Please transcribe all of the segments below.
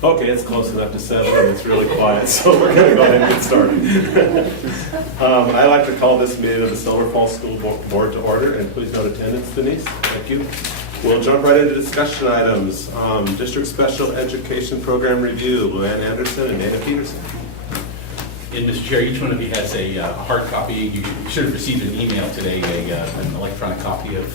Okay, it's close enough to 7 and it's really quiet, so we're going to go ahead and get started. I'd like to call this meeting of the Silver Falls School Board to order, and please note attendance, Denise. Thank you. We'll jump right into discussion items. District Special Education Program Review, Luann Anderson and Dana Peterson. And Mr. Chair, each one of you has a hard copy. You should have received an email today, an electronic copy of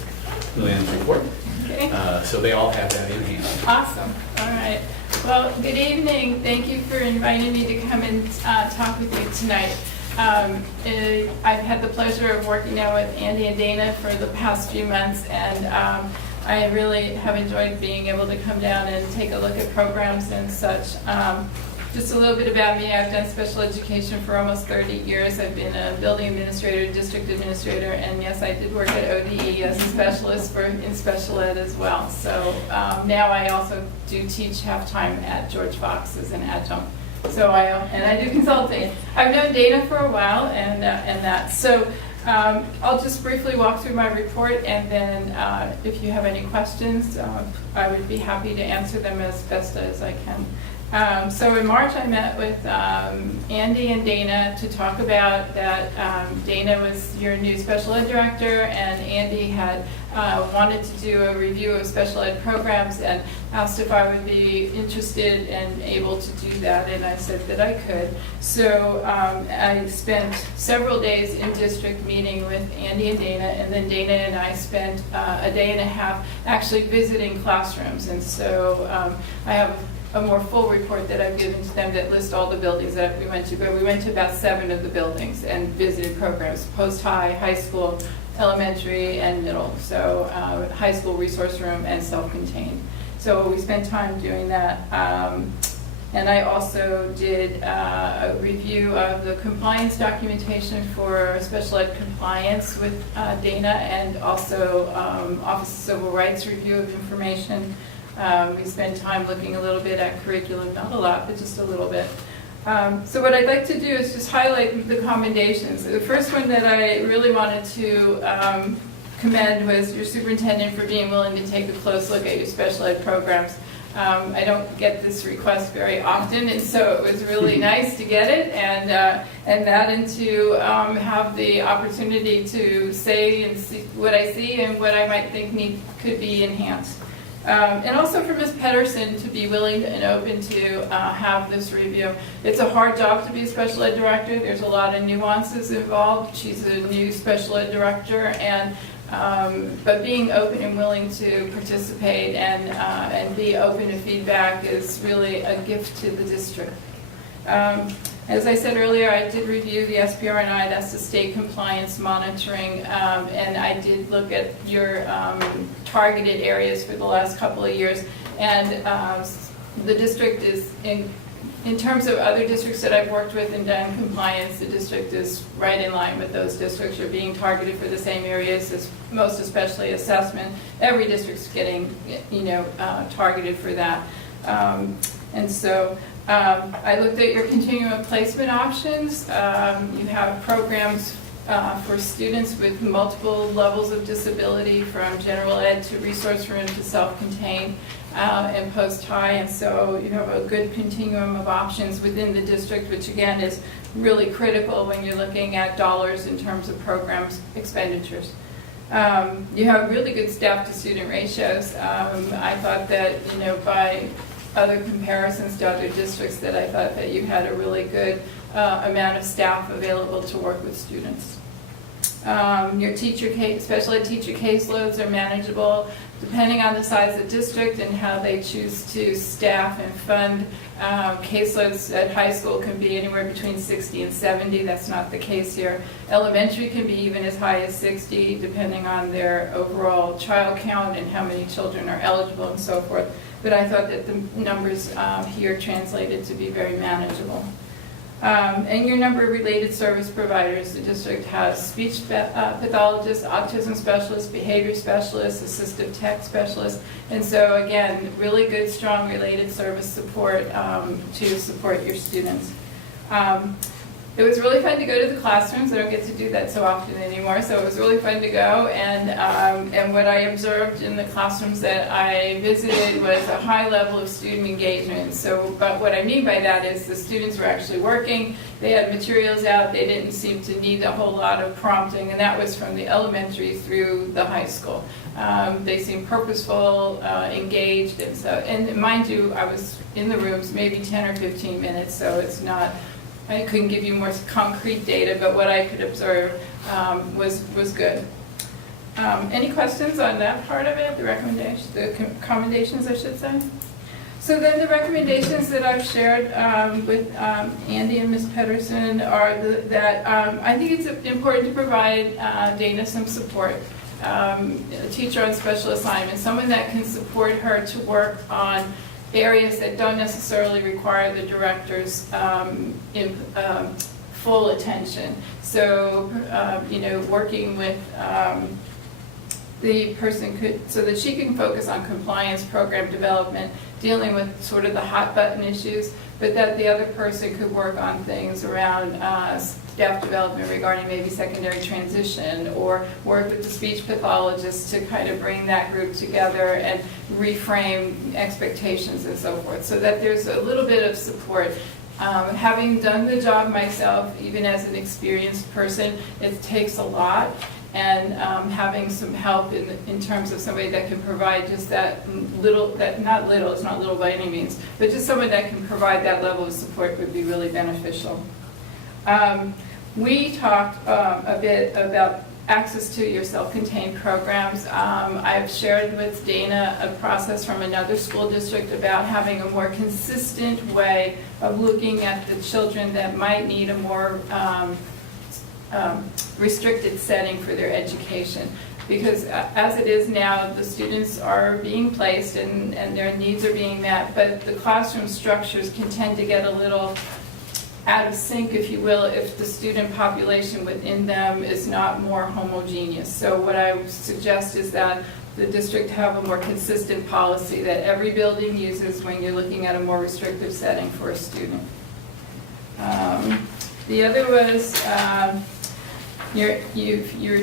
Luann's report. Okay. So they all have that in hand. Awesome. All right. Well, good evening. Thank you for inviting me to come and talk with you tonight. I've had the pleasure of working now with Andy and Dana for the past few months, and I really have enjoyed being able to come down and take a look at programs and such. Just a little bit about me. I've done special education for almost 30 years. I've been a building administrator, district administrator, and yes, I did work at ODE as a specialist in special ed as well. So now I also do teach half-time at George Fox as an adjunct. So I do consulting. I've known Dana for a while, and that. So I'll just briefly walk through my report, and then if you have any questions, I would be happy to answer them as best as I can. So in March, I met with Andy and Dana to talk about that. Dana was your new special ed director, and Andy had wanted to do a review of special ed programs and asked if I would be interested and able to do that, and I said that I could. So I spent several days in district meeting with Andy and Dana, and then Dana and I spent a day and a half actually visiting classrooms. And so I have a more full report that I've given to them that lists all the buildings that we went to. But we went to about 7 of the buildings and visited programs: post-high, high school, elementary, and middle. So high school resource room and self-contained. So we spent time doing that. And I also did a review of the compliance documentation for special ed compliance with Dana, and also Office of Civil Rights review of information. We spent time looking a little bit at curriculum, not a lot, but just a little bit. So what I'd like to do is just highlight the commendations. The first one that I really wanted to commend was your superintendent for being willing to take a close look at your special ed programs. I don't get this request very often, and so it was really nice to get it, and to have the opportunity to say and see what I see and what I might think could be enhanced. And also for Ms. Pedersen to be willing and open to have this review. It's a hard job to be a special ed director. There's a lot of nuances involved. She's a new special ed director, and but being open and willing to participate and be open to feedback is really a gift to the district. As I said earlier, I did review the SPRNI, that's the state compliance monitoring, and I did look at your targeted areas for the last couple of years. And the district is, in terms of other districts that I've worked with and done compliance, the district is right in line with those districts. You're being targeted for the same areas, as most especially assessment. Every district's getting, targeted for that. And so I looked at your continuum placement options. You have programs for students with multiple levels of disability, from general ed to resource room to self-contained and post-high. And so you have a good continuum of options within the district, which again is really critical when you're looking at dollars in terms of programs expenditures. You have really good staff to student ratios. I thought that, by other comparisons to other districts, that I thought that you had a really good amount of staff available to work with students. Your special ed teacher caseloads are manageable depending on the size of the district and how they choose to staff and fund. Caseloads at high school can be anywhere between 60 and 70. That's not the case here. Elementary can be even as high as 60, depending on their overall child count and how many children are eligible and so forth. But I thought that the numbers here translated to be very manageable. And your number of related service providers. The district has speech pathologists, autism specialists, behavior specialists, assistive tech specialists. And so again, really good, strong related service support to support your students. It was really fun to go to the classrooms. I don't get to do that so often anymore, so it was really fun to go. And what I observed in the classrooms that I visited was a high level of student engagement. So, but what I mean by that is the students were actually working. They had materials out. They didn't seem to need a whole lot of prompting, and that was from the elementary through the high school. They seemed purposeful, engaged, and so. And mind you, I was in the rooms maybe 10 or 15 minutes, so it's not. I couldn't give you more concrete data, but what I could observe was good. Any questions on that part of it, the recommendations, the commendations, I should say? So then the recommendations that I've shared with Andy and Ms. Pedersen are that I think it's important to provide Dana some support. A teacher on special assignment, someone that can support her to work on areas that don't necessarily require the director's full attention. So, working with the person so that she can focus on compliance, program development, dealing with sort of the hot button issues, but that the other person could work on things around staff development regarding maybe secondary transition, or work with the speech pathologist to kind of bring that group together and reframe expectations and so forth, so that there's a little bit of support. Having done the job myself, even as an experienced person, it takes a lot, and having some help in terms of somebody that can provide just that little, it's not little by any means, but just someone that can provide that level of support would be really beneficial. We talked a bit about access to your self-contained programs. I've shared with Dana a process from another school district about having a more consistent way of looking at the children that might need a more restricted setting for their education. Because as it is now, the students are being placed and their needs are being met, but the classroom structures can tend to get a little out of sync, if you will, if the student population within them is not more homogeneous. So what I would suggest is that the district have a more consistent policy that every building uses when you're looking at a more restrictive setting for a student. The other was you're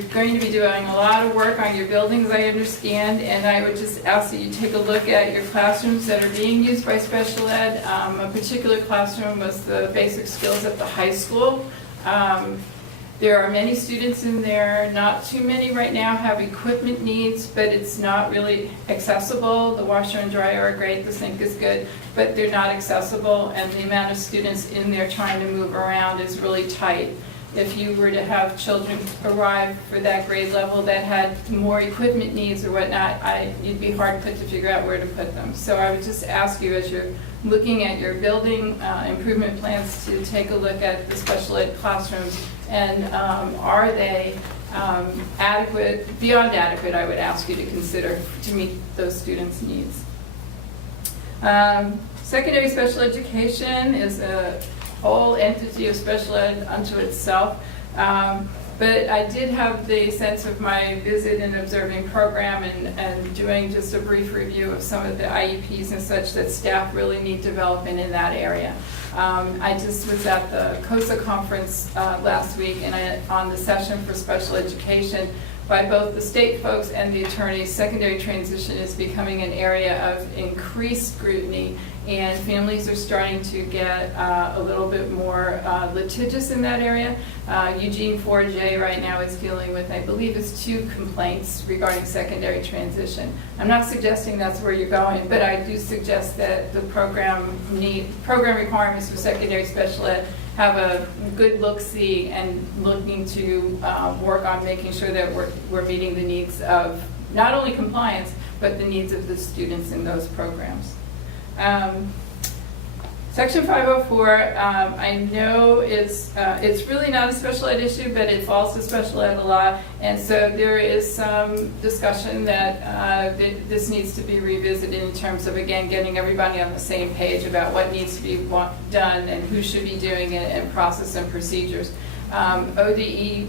going to be doing a lot of work on your buildings, I understand, and I would just ask that you take a look at your classrooms that are being used by special ed. A particular classroom was the basic skills at the high school. There are many students in there, not too many right now have equipment needs, but it's not really accessible. The washer and dryer are great, the sink is good, but they're not accessible, and the amount of students in there trying to move around is really tight. If you were to have children arrive for that grade level that had more equipment needs or whatnot, you'd be hard put to figure out where to put them. So I would just ask you, as you're looking at your building improvement plans, to take a look at the special ed classrooms, and are they adequate, beyond adequate, I would ask you to consider to meet those students' needs. Secondary special education is a whole entity of special ed unto itself. But I did have the sense of my visit and observing program and doing just a brief review of some of the IEPs and such that staff really need development in that area. I just was at the COSA conference last week, and on the session for special education by both the state folks and the attorneys, secondary transition is becoming an area of increased scrutiny, and families are starting to get a little bit more litigious in that area. Eugene 4J right now is dealing with, I believe it's 2 complaints regarding secondary transition. I'm not suggesting that's where you're going, but I do suggest that the program requirements for secondary special ed have a good look-see and looking to work on making sure that we're meeting the needs of not only compliance, but the needs of the students in those programs. Section 504, I know it's really not a special ed issue, but it falls to special ed a lot, and so there is some discussion that this needs to be revisited in terms of, again, getting everybody on the same page about what needs to be done and who should be doing it, and process and procedures. ODE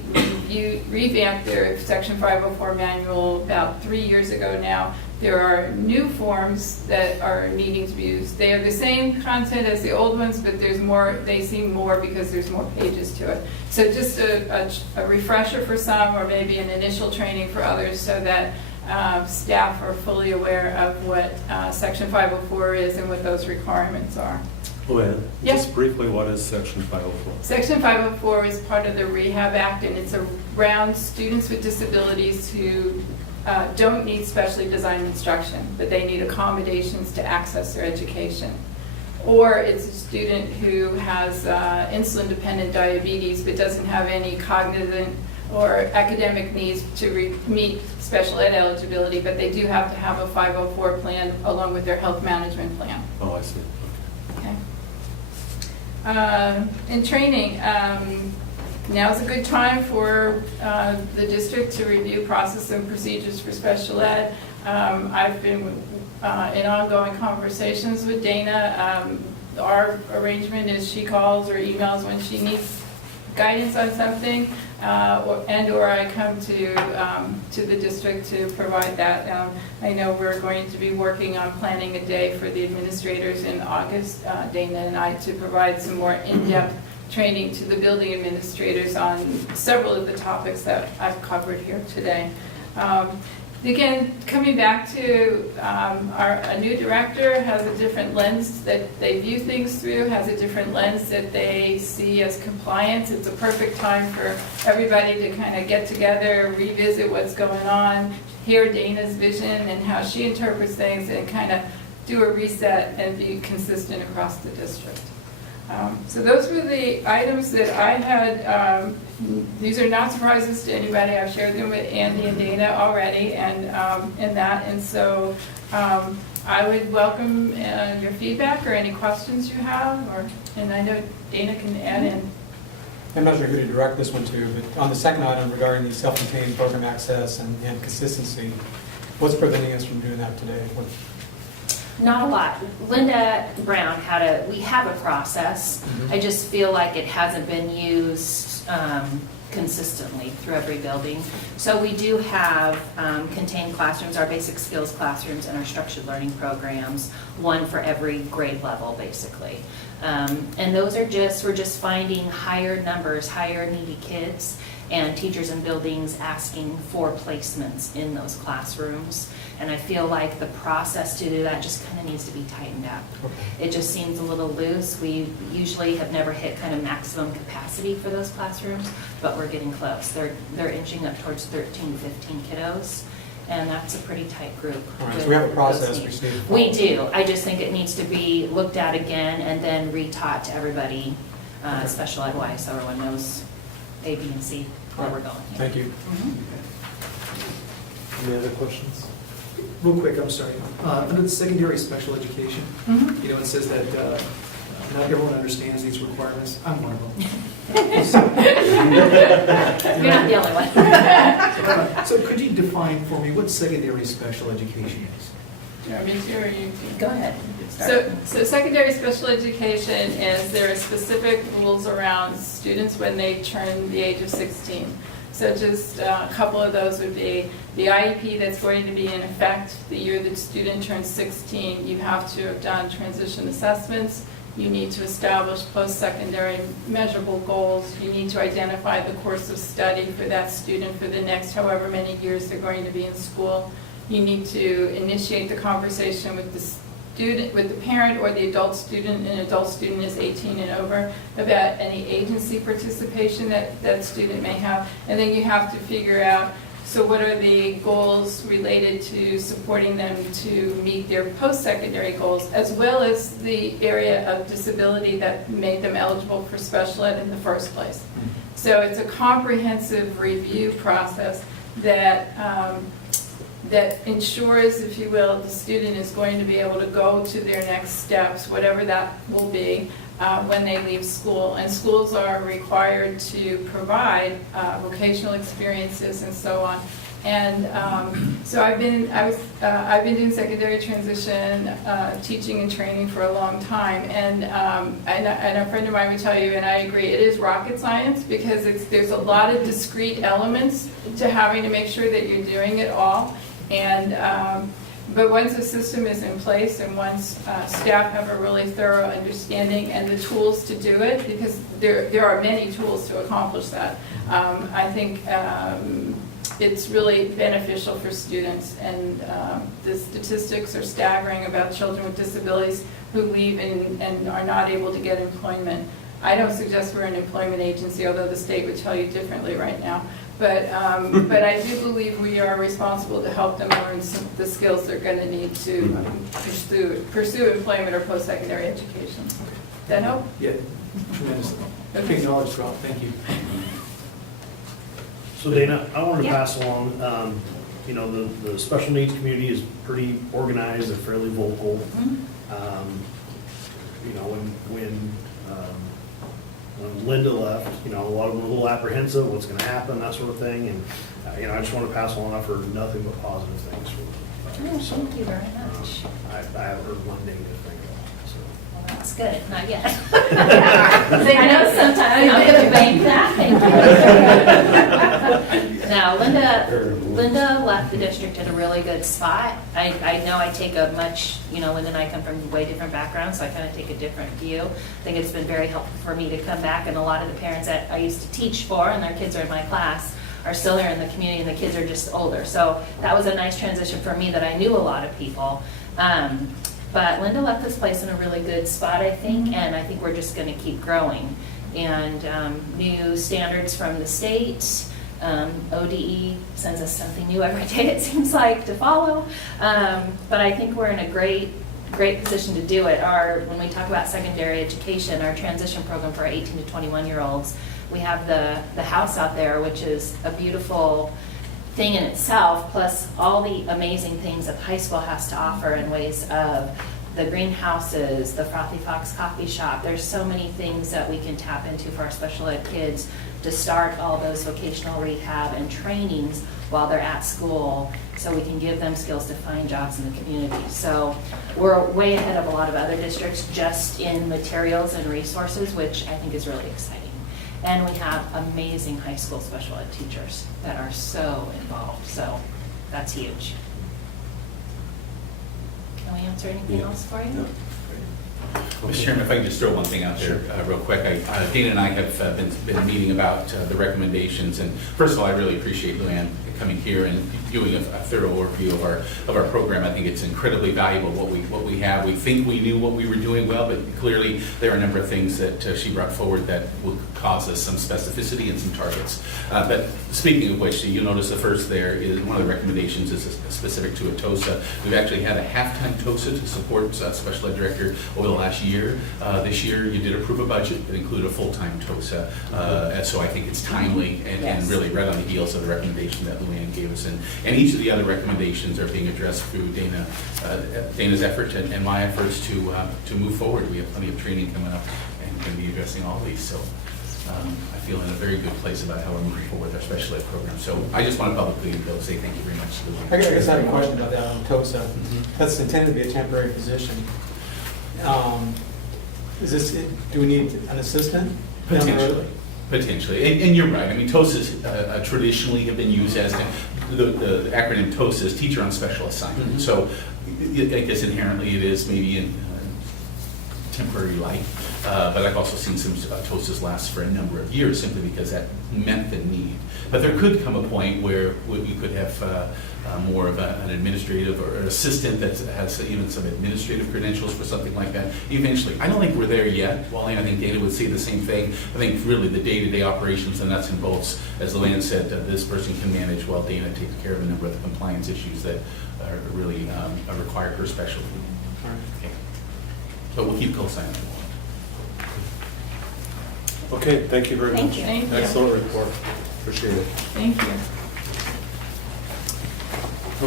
revamped their Section 504 manual about 3 years ago now, There are new forms that are needing to be used. They are the same content as the old ones, but there's more, they seem more because there's more pages to it. So just a refresher for some, or maybe an initial training for others, so that staff are fully aware of what Section 504 is and what those requirements are. Luann, Yes. just briefly, what is Section 504? Section 504 is part of the Rehab Act, and it's around students with disabilities who don't need specially designed instruction, but they need accommodations to access their education. Or it's a student who has insulin-dependent diabetes but doesn't have any cognitive or academic needs to meet special ed eligibility, but they do have to have a 504 plan along with their health management plan. Oh, I see. Okay. In training, now's a good time for the district to review process and procedures for special ed. I've been in ongoing conversations with Dana. Our arrangement is she calls or emails when she needs guidance on something, or I come to the district to provide that. I know we're going to be working on planning a day for the administrators in August, Dana and I, to provide some more in-depth training to the building administrators on several of the topics that I've covered here today. Again, coming back to a new director has a different lens that they view things through, has a different lens that they see as compliance. It's a perfect time for everybody to kind of get together, revisit what's going on, hear Dana's vision and how she interprets things, and kind of do a reset and be consistent across the district. So those were the items that I had. These are not surprises to anybody. I've shared them with Andy and Dana already, and so I would welcome your feedback or any questions you have, and I know Dana can add in. I'm not sure who to direct this one to, but on the second item regarding the self-contained program access and consistency, what's preventing us from doing that today? Not a lot. Linda Brown we have a process. I just feel like it hasn't been used consistently through every building. So we do have contained classrooms, our basic skills classrooms and our structured learning programs, one for every grade level basically. And those are we're just finding higher numbers, higher needy kids, and teachers and buildings asking for placements in those classrooms. And I feel like the process to do that just kind of needs to be tightened up. Okay. It just seems a little loose. We usually have never hit kind of maximum capacity for those classrooms, but we're getting close. They're inching up towards 13, 15 kiddos, and that's a pretty tight group. All right, so we have a process we just need to follow. We do. I just think it needs to be looked at again and then retaught to everybody, special ed wise, so everyone knows A, B, and C where we're going. Here. Thank you. Any other questions? Real quick, I'm sorry. Under the secondary special education, Mhm. it says that not everyone understands these requirements. I'm one of them. You're not the only one. So could you define for me what secondary special education is? Do you want me to, or you? Go ahead. Start. So secondary special education there are specific rules around students when they turn the age of 16. So just a couple of those would be the IEP that's going to be in effect the year the student turns 16. You have to have done transition assessments. You need to establish post-secondary measurable goals. You need to identify the course of study for that student for the next however many years they're going to be in school. You need to initiate the conversation with the student, with the parent or the adult student. An adult student is 18 and over, about any agency participation that student may have. And then you have to figure out, so what are the goals related to supporting them to meet their post-secondary goals, as well as the area of disability that made them eligible for special ed in the first place. So it's a comprehensive review process that that ensures, if you will, the student is going to be able to go to their next steps, whatever that will be, when they leave school. And schools are required to provide vocational experiences and so on. And so I've been doing secondary transition teaching and training for a long time, and a friend of mine would tell you, and I agree, it is rocket science, because there's a lot of discrete elements to having to make sure that you're doing it all. And But once the system is in place and once staff have a really thorough understanding and the tools to do it, because there are many tools to accomplish that, I think it's really beneficial for students. And the statistics are staggering about children with disabilities who leave and are not able to get employment. I don't suggest we're an employment agency, although the state would tell you differently right now. But I do believe we are responsible to help them learn the skills they're going to need to pursue employment or post-secondary education. Does that help? Yeah, tremendous. Okay. Acknowledged, Rob, thank you. So Dana, I wanted to Yeah. pass along, the special needs community is pretty organized, they're fairly vocal. When Linda left, a lot of them were a little apprehensive, what's gonna happen, that sort of thing, and, I just want to pass along, I've heard nothing but positive things from Oh, her. So, thank you very much. I haven't heard one negative thing at all, so. Well, that's good, not yet. I know sometimes, I'm gonna bank that, thank you. Now, Linda left the district in a really good spot. I know I take a much, Linda and I come from way different backgrounds, so I kind of take a different view. I think it's been very helpful for me to come back, and a lot of the parents that I used to teach for, and their kids are in my class, are still there in the community, and the kids are just older. So that was a nice transition for me, that I knew a lot of people. But Linda left this place in a really good spot, I think, and I think we're just going to keep growing. And new standards from the state, ODE sends us something new every day, it seems like, to follow. But I think we're in a great position to do it. When we talk about secondary education, our transition program for our 18 to 21-year-olds, we have the house out there, which is a beautiful thing in itself, plus all the amazing things that high school has to offer in ways of the greenhouses, the Frothy Fox coffee shop. There's so many things that we can tap into for our special ed kids to start all those vocational rehab and trainings while they're at school, so we can give them skills to find jobs in the community. So we're way ahead of a lot of other districts just in materials and resources, which I think is really exciting. And we have amazing high school special ed teachers that are so involved, so that's huge. Can we answer anything else for you? Mr. Chairman, if I can just throw one thing out there real quick. Dana and I have been meeting about the recommendations, and first of all, I really appreciate Luann coming here and doing a thorough overview of our program. I think it's incredibly valuable what we have. We think we knew what we were doing well, but clearly there are a number of things that she brought forward that will cause us some specificity and some targets. But speaking of which, you'll notice the first there is one of the recommendations is specific to a TOSA. We've actually had a half-time TOSA to support special ed director over the last year. This year, you did approve a budget that included a full-time TOSA. And so I think it's timely and really right on the heels of the recommendation that Luann gave us. And each of the other recommendations are being addressed through Dana's effort and my efforts to move forward. We have plenty of training coming up and going to be addressing all these. So I feel in a very good place about how we're moving forward with our special ed program. So I just want to publicly say thank you very much to Luann. I guess I had a question about that on TOSA. That's intended to be a temporary position. Do we need an assistant? Potentially, and you're right. I mean, TOSAs traditionally have been used as the acronym TOSA is Teacher on Special Assignment. So I guess inherently it is maybe in temporary light, but I've also seen some TOSAs last for a number of years simply because that met the need. But there could come a point where you could have more of an administrative or an assistant that has even some administrative credentials for something like that. Eventually, I don't think we're there yet. Wally, I think Dana would say the same thing. I think really the day-to-day operations and nuts and bolts, as Luann said, this person can manage while Dana takes care of a number of the compliance issues that are really require her specialty. Okay. But we'll keep close eye on it. Okay, thank you very much. Thank you. Thank you. Excellent report. Appreciate it. Thank you.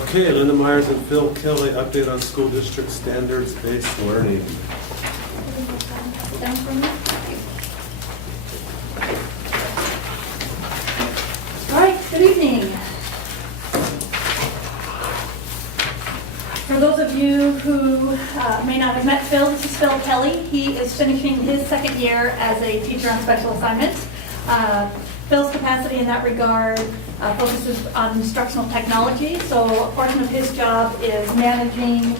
Okay, Linda Myers and Phil Kelly, update on school district standards-based learning. Down from there? All right, good evening. For those of you who may not have met Phil, this is Phil Kelly. He is finishing his second year as a teacher on special assignment. Phil's capacity in that regard focuses on instructional technology. So a portion of his job is managing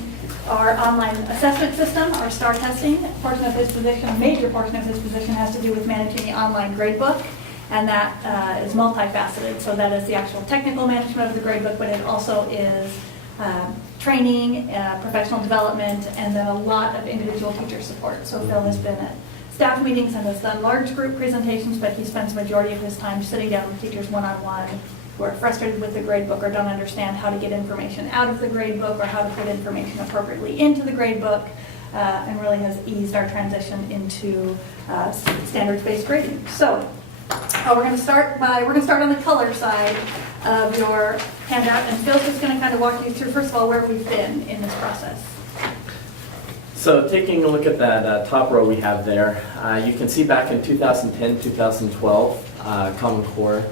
our online assessment system, our STAR testing. A portion of his position, a major portion of his position, has to do with managing the online gradebook, and that is multifaceted. So that is the actual technical management of the gradebook, but it also is training, professional development, and then a lot of individual teacher support. So Phil has been at staff meetings and has done large group presentations, but he spends the majority of his time sitting down with teachers one-on-one who are frustrated with the gradebook or don't understand how to get information out of the gradebook or how to put information appropriately into the gradebook, and really has eased our transition into standards-based grading. So we're going to start on the color side of your handout, and Phil's just going to kind of walk you through, first of all, where we've been in this process. So taking a look at that top row we have there, you can see back in 2010, 2012, Common Core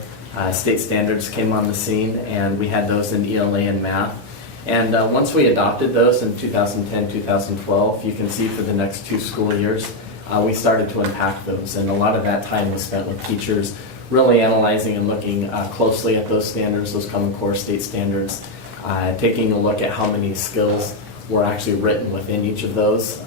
state standards came on the scene, and we had those in ELA and math. And once we adopted those in 2010, 2012, you can see for the next 2 school years, we started to unpack those. And a lot of that time was spent with teachers really analyzing and looking closely at those standards, those Common Core state standards, taking a look at how many skills were actually written within each of those.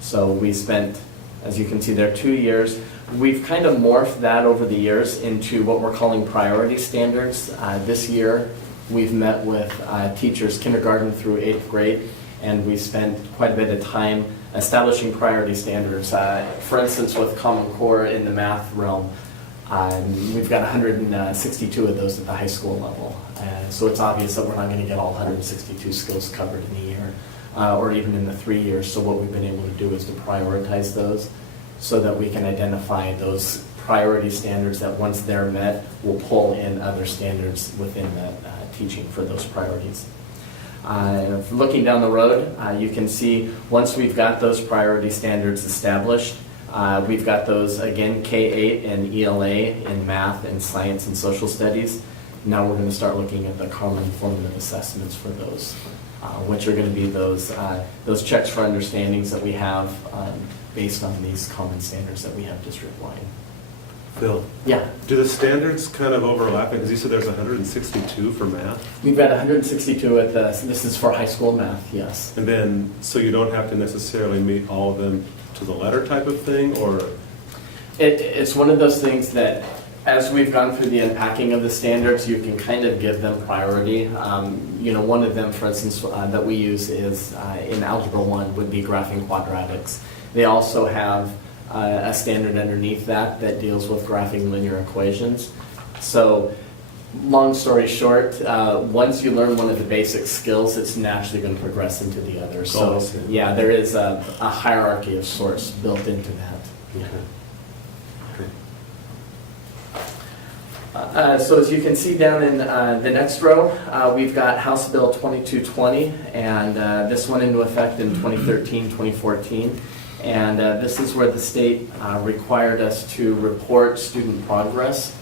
So we spent, as you can see there, 2 years. We've kind of morphed that over the years into what we're calling priority standards. This year, we've met with teachers kindergarten through 8th grade, and we spent quite a bit of time establishing priority standards. For instance, with Common Core in the math realm, we've got 162 of those at the high school level. So it's obvious that we're not going to get all 162 skills covered in a year, or even in the 3 years. So what we've been able to do is to prioritize those so that we can identify those priority standards that once they're met, will pull in other standards within that teaching for those priorities. Looking down the road, you can see once we've got those priority standards established, we've got those, again, K-8 and ELA in math and science and social studies. Now we're going to start looking at the common formative assessments for those, which are going to be those checks for understandings that we have based on these common standards that we have district-wide. Phil, Yeah. do the standards kind of overlap? Because you said there's 162 for math. We've got 162 at this is for high school math, yes. And then, so you don't have to necessarily meet all of them to the letter type of thing, or? It's one of those things that as we've gone through the unpacking of the standards, you can kind of give them priority. One of them, for instance, that we use is in Algebra 1 would be graphing quadratics. They also have a standard underneath that deals with graphing linear equations. So, long story short, once you learn one of the basic skills, it's naturally going to progress into the others. So, yeah, there is a hierarchy of sorts built into that. Yeah. So as you can see down in the next row, we've got House Bill 2220, and this went into effect in 2013, 2014. And this is where the state required us to report student progress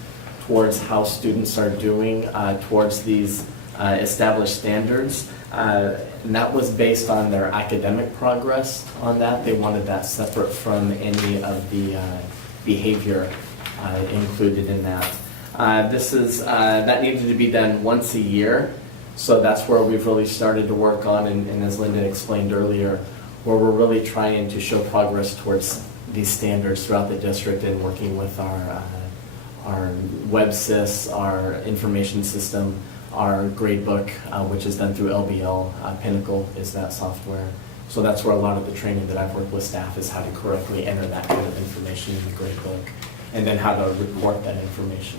towards how students are doing towards these established standards. And that was based on their academic progress on that. They wanted that separate from any of the behavior included in that. That needed to be done once a year, so that's where we've really started to work on, and as Linda explained earlier, where we're really trying to show progress towards these standards throughout the district and working with our WebSys, our information system, our gradebook, which is done through LBL. Pinnacle is that software. So that's where a lot of the training that I've worked with staff is how to correctly enter that kind of information in the gradebook, and then how to report that information.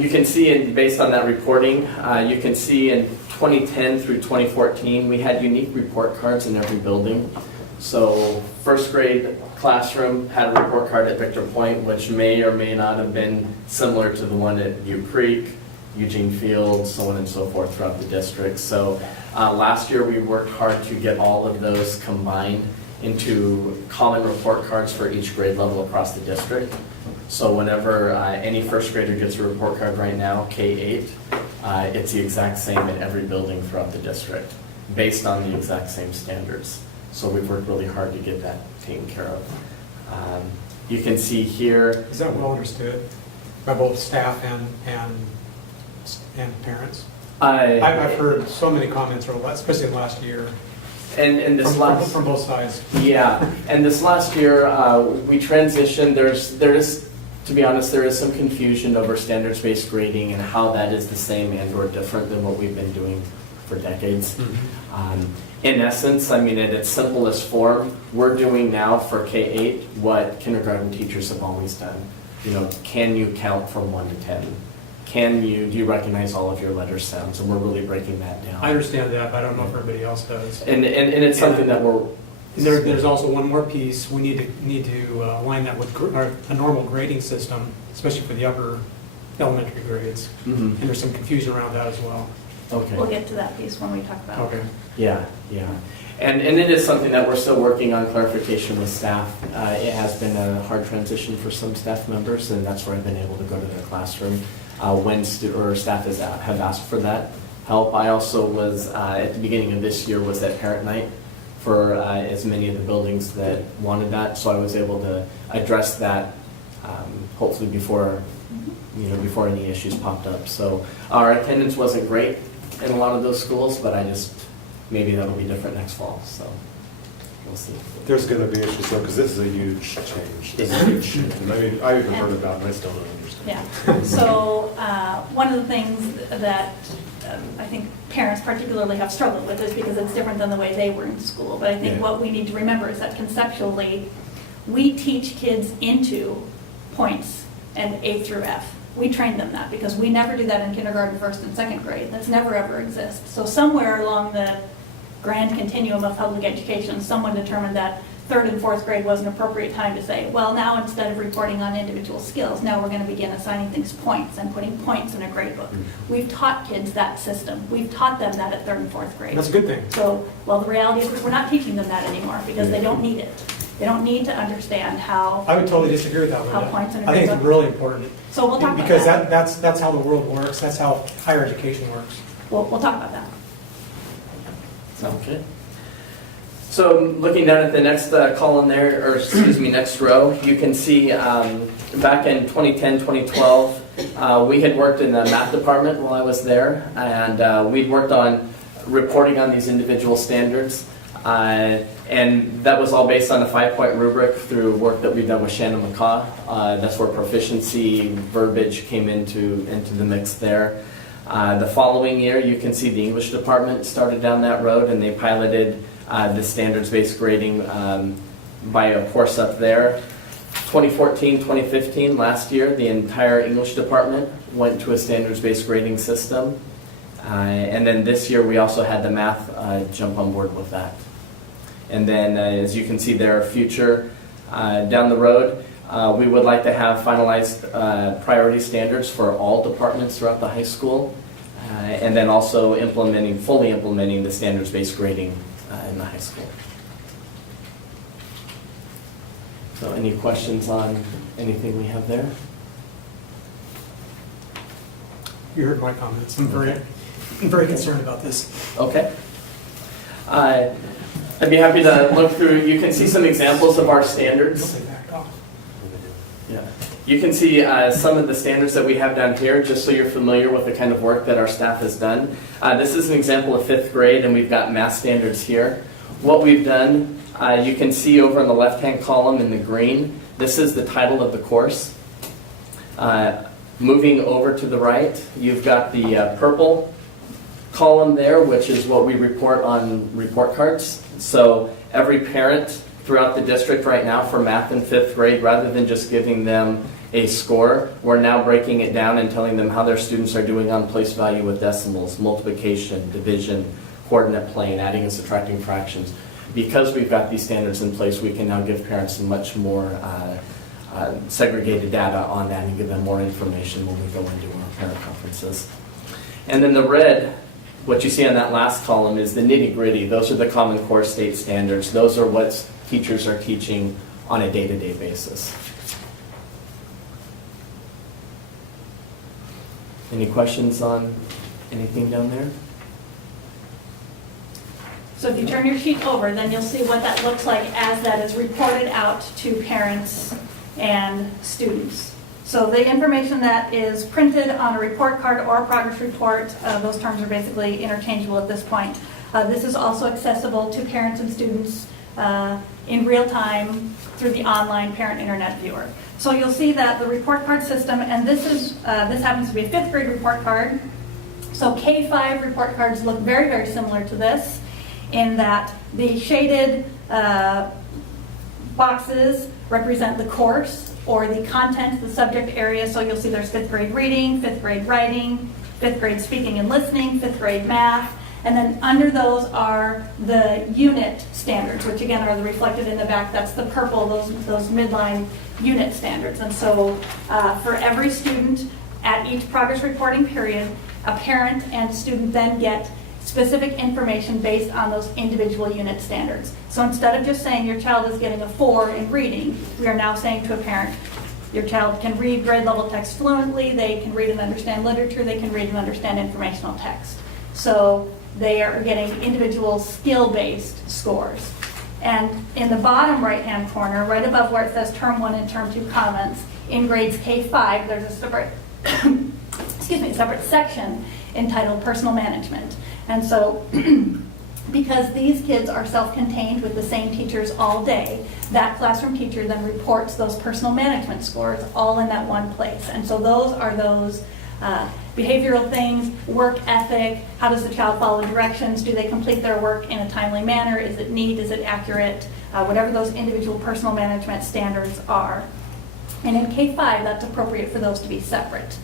You can see, based on that reporting, you can see in 2010 through 2014, we had unique report cards in every building. So first grade classroom had a report card at Victor Point, which may or may not have been similar to the one at View Creek, Eugene Field, so on and so forth throughout the district. So last year we worked hard to get all of those combined into common report cards for each grade level across the district. So whenever any first grader gets a report card right now, K-8, it's the exact same in every building throughout the district, based on the exact same standards. So we've worked really hard to get that taken care of. You can see here, Is that well understood by both staff and parents? I've heard so many comments, especially in the last year, and this last. from both sides. Yeah, and this last year, we transitioned, there is, to be honest, there is some confusion over standards-based grading and how that is the same and or different than what we've been doing for decades. In essence, I mean, at its simplest form, we're doing now for K-8 what kindergarten teachers have always done. You know, can you count from 1 to 10? Do you recognize all of your letter sounds? And we're really breaking that down. I understand that, but I don't know if everybody else does. And it's something that we're. There's also one more piece. We need to align that with a normal grading system, especially for the upper elementary grades. Mhm. And there's some confusion around that as well. Okay. We'll get to that piece when we talk about it. Okay. Yeah. And it is something that we're still working on clarification with staff. It has been a hard transition for some staff members, and that's where I've been able to go to their classroom when staff have asked for that help. I also was, at the beginning of this year, was at parent night for as many of the buildings that wanted that, so I was able to address that hopefully before any issues popped up. So our attendance wasn't great in a lot of those schools, but maybe that'll be different next fall, so we'll see. There's going to be issues though, because this is a huge change. This is a huge shift. And I mean, I even heard about it and I still don't understand. Yeah, so one of the things that I think parents particularly have struggled with is because it's different than the way they were in school. But I think Yeah. what we need to remember is that conceptually, we teach kids into points and A through F. We train them that because we never do that in kindergarten, first and second grade. That's never ever exists. So somewhere along the grand continuum of public education, someone determined that third and fourth grade was an appropriate time to say, well, now instead of reporting on individual skills, now we're going to begin assigning things points and putting points in a grade book. We've taught kids that system. We've taught them that at third and fourth grade. That's a good thing. So, well, the reality is we're not teaching them that anymore because they don't need it. They don't need to understand how, I would totally disagree with that, How Linda. points in a I think grade it's book. really important. so we'll talk about Because that. that's how the world works. That's how higher education works. We'll talk about that. Okay. So looking down at the next column there, or excuse me, next row, you can see back in 2010, 2012, we had worked in the math department while I was there, and we'd worked on reporting on these individual standards. And that was all based on a 5-point rubric through work that we've done with Shannon McCaw. That's where proficiency verbiage came into the mix there. The following year, you can see the English department started down that road, and they piloted the standards-based grading by a course up there. 2014, 2015, last year, the entire English department went to a standards-based grading system. And then this year, we also had the math jump on board with that. And then, as you can see there, future down the road, we would like to have finalized priority standards for all departments throughout the high school, and then also fully implementing the standards-based grading in the high school. So any questions on anything we have there? You heard my comments. I'm very concerned about this. Okay. I'd be happy to look through. You can see some examples of our standards. Nobody backed off. Yeah. You can see some of the standards that we have down here, just so you're familiar with the kind of work that our staff has done. This is an example of 5th grade, and we've got math standards here. What we've done, you can see over in the left-hand column in the green, this is the title of the course. Moving over to the right, you've got the purple column there, which is what we report on report cards. So every parent throughout the district right now for math in 5th grade, rather than just giving them a score, we're now breaking it down and telling them how their students are doing on place value with decimals, multiplication, division, coordinate plane, adding and subtracting fractions. Because we've got these standards in place, we can now give parents much more segregated data on that and give them more information when we go into our parent conferences. And then the red, what you see on that last column is the nitty-gritty. Those are the Common Core state standards. Those are what teachers are teaching on a day-to-day basis. Any questions on anything down there? So if you turn your sheet over, then you'll see what that looks like as that is reported out to parents and students. So the information that is printed on a report card or a progress report, those terms are basically interchangeable at this point. This is also accessible to parents and students in real time through the online parent internet viewer. So you'll see that the report card system, and this happens to be a 5th grade report card. So K-5 report cards look very, very similar to this in that the shaded boxes represent the course or the content, the subject area. So you'll see there's 5th grade reading, 5th grade writing, 5th grade speaking and listening, 5th grade math. And then under those are the unit standards, which again are reflected in the back. That's the purple, those midline unit standards. And so for every student at each progress reporting period, a parent and student then get specific information based on those individual unit standards. So instead of just saying your child is getting a 4 in reading, we are now saying to a parent, your child can read grade level text fluently, they can read and understand literature, they can read and understand informational text. So they are getting individual skill-based scores. And in the bottom right-hand corner, right above where it says Term 1 and Term 2 comments, in grades K-5, there's a separate, separate section entitled Personal Management. And so, because these kids are self-contained with the same teachers all day, that classroom teacher then reports those personal management scores all in that one place. And so those are those behavioral things, work ethic, how does the child follow directions, do they complete their work in a timely manner, is it neat, is it accurate, whatever those individual personal management standards are. And in K-5, that's appropriate for those to be separate.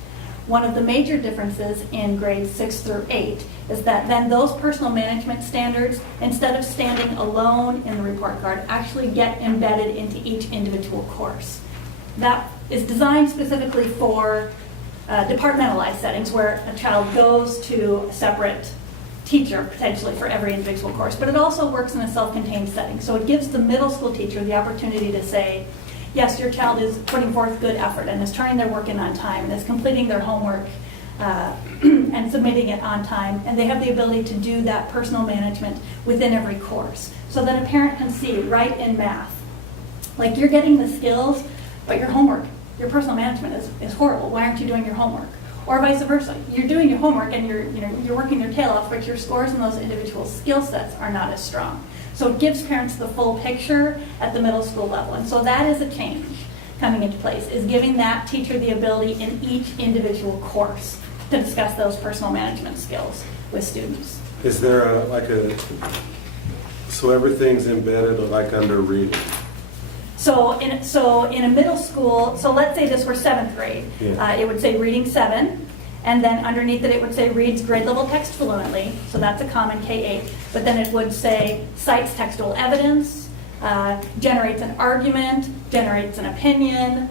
One of the major differences in grades 6 through 8 is that then those personal management standards, instead of standing alone in the report card, actually get embedded into each individual course. That is designed specifically for departmentalized settings where a child goes to a separate teacher potentially for every individual course, but it also works in a self-contained setting. So it gives the middle school teacher the opportunity to say, yes, your child is putting forth good effort and is turning their work in on time and is completing their homework and submitting it on time, and they have the ability to do that personal management within every course. So that a parent can see right in math, like you're getting the skills, but your homework, your personal management is horrible. Why aren't you doing your homework? Or vice versa. You're doing your homework and you're working your tail off, but your scores in those individual skill sets are not as strong. So it gives parents the full picture at the middle school level. And so that is a change coming into place, is giving that teacher the ability in each individual course to discuss those personal management skills with students. Is there so everything's embedded like under reading? So in a middle school, so let's say this were 7th grade, Yeah. it would say reading 7, and then underneath it would say reads grade level text fluently, so that's a common K-8, but then it would say cites textual evidence, generates an argument, generates an opinion,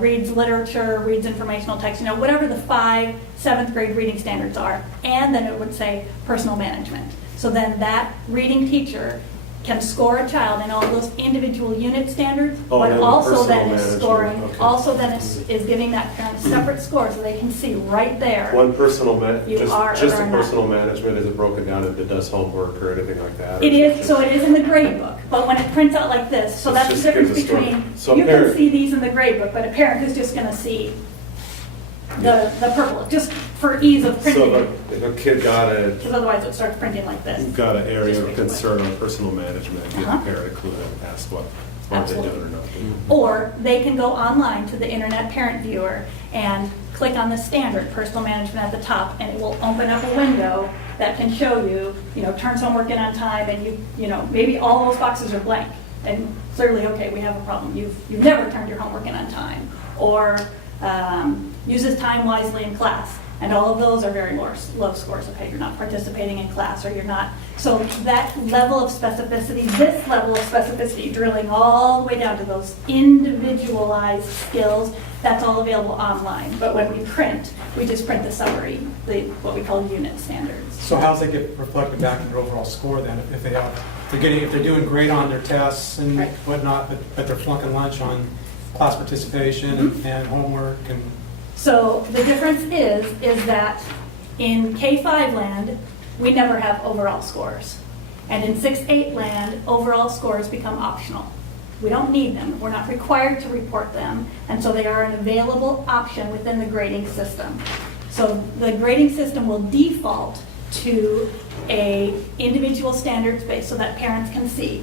reads literature, reads informational text, whatever the 5 7th grade reading standards are, and then it would say personal management. So then that reading teacher can score a child in all those individual unit standards, Oh, but and the also then personal is management, scoring, okay. also then is giving that parent a separate score so they can see right there. One personal, You are just or the are not. personal management, is it broken down if it does homework or anything like that? or It it is, so it is in the grade book, but when it prints out like this, so It that's the just difference gives a story. between, So a you can parent- see these in the grade book, but a parent is just gonna see the purple, just for ease of So printing, if a kid got because otherwise it starts printing like this. an area Just of make it concern on personal management, give Uh-huh. the parent a clue and ask what are they doing or not doing. Or they can go online to the Internet Parent Viewer and click on the standard personal management at the top, and it will open up a window that can show you, turns homework in on time, and maybe all those boxes are blank, and clearly, okay, we have a problem. You've never turned your homework in on time, or uses time wisely in class. And all of those are very low scores. Okay, you're not participating in class, or you're not. So that level of specificity, this level of specificity, drilling all the way down to those individualized skills, that's all available online. But when we print, we just print the summary, what we call unit standards. So how does it get reflected back in their overall score then? If they're doing great on their tests and Right. whatnot, but they're flunking lunch on class participation and homework and So the difference is that in K-5 land, we never have overall scores. And in 6-8 land, overall scores become optional. We don't need them. We're not required to report them. And so they are an available option within the grading system. So the grading system will default to a individual standards base so that parents can see.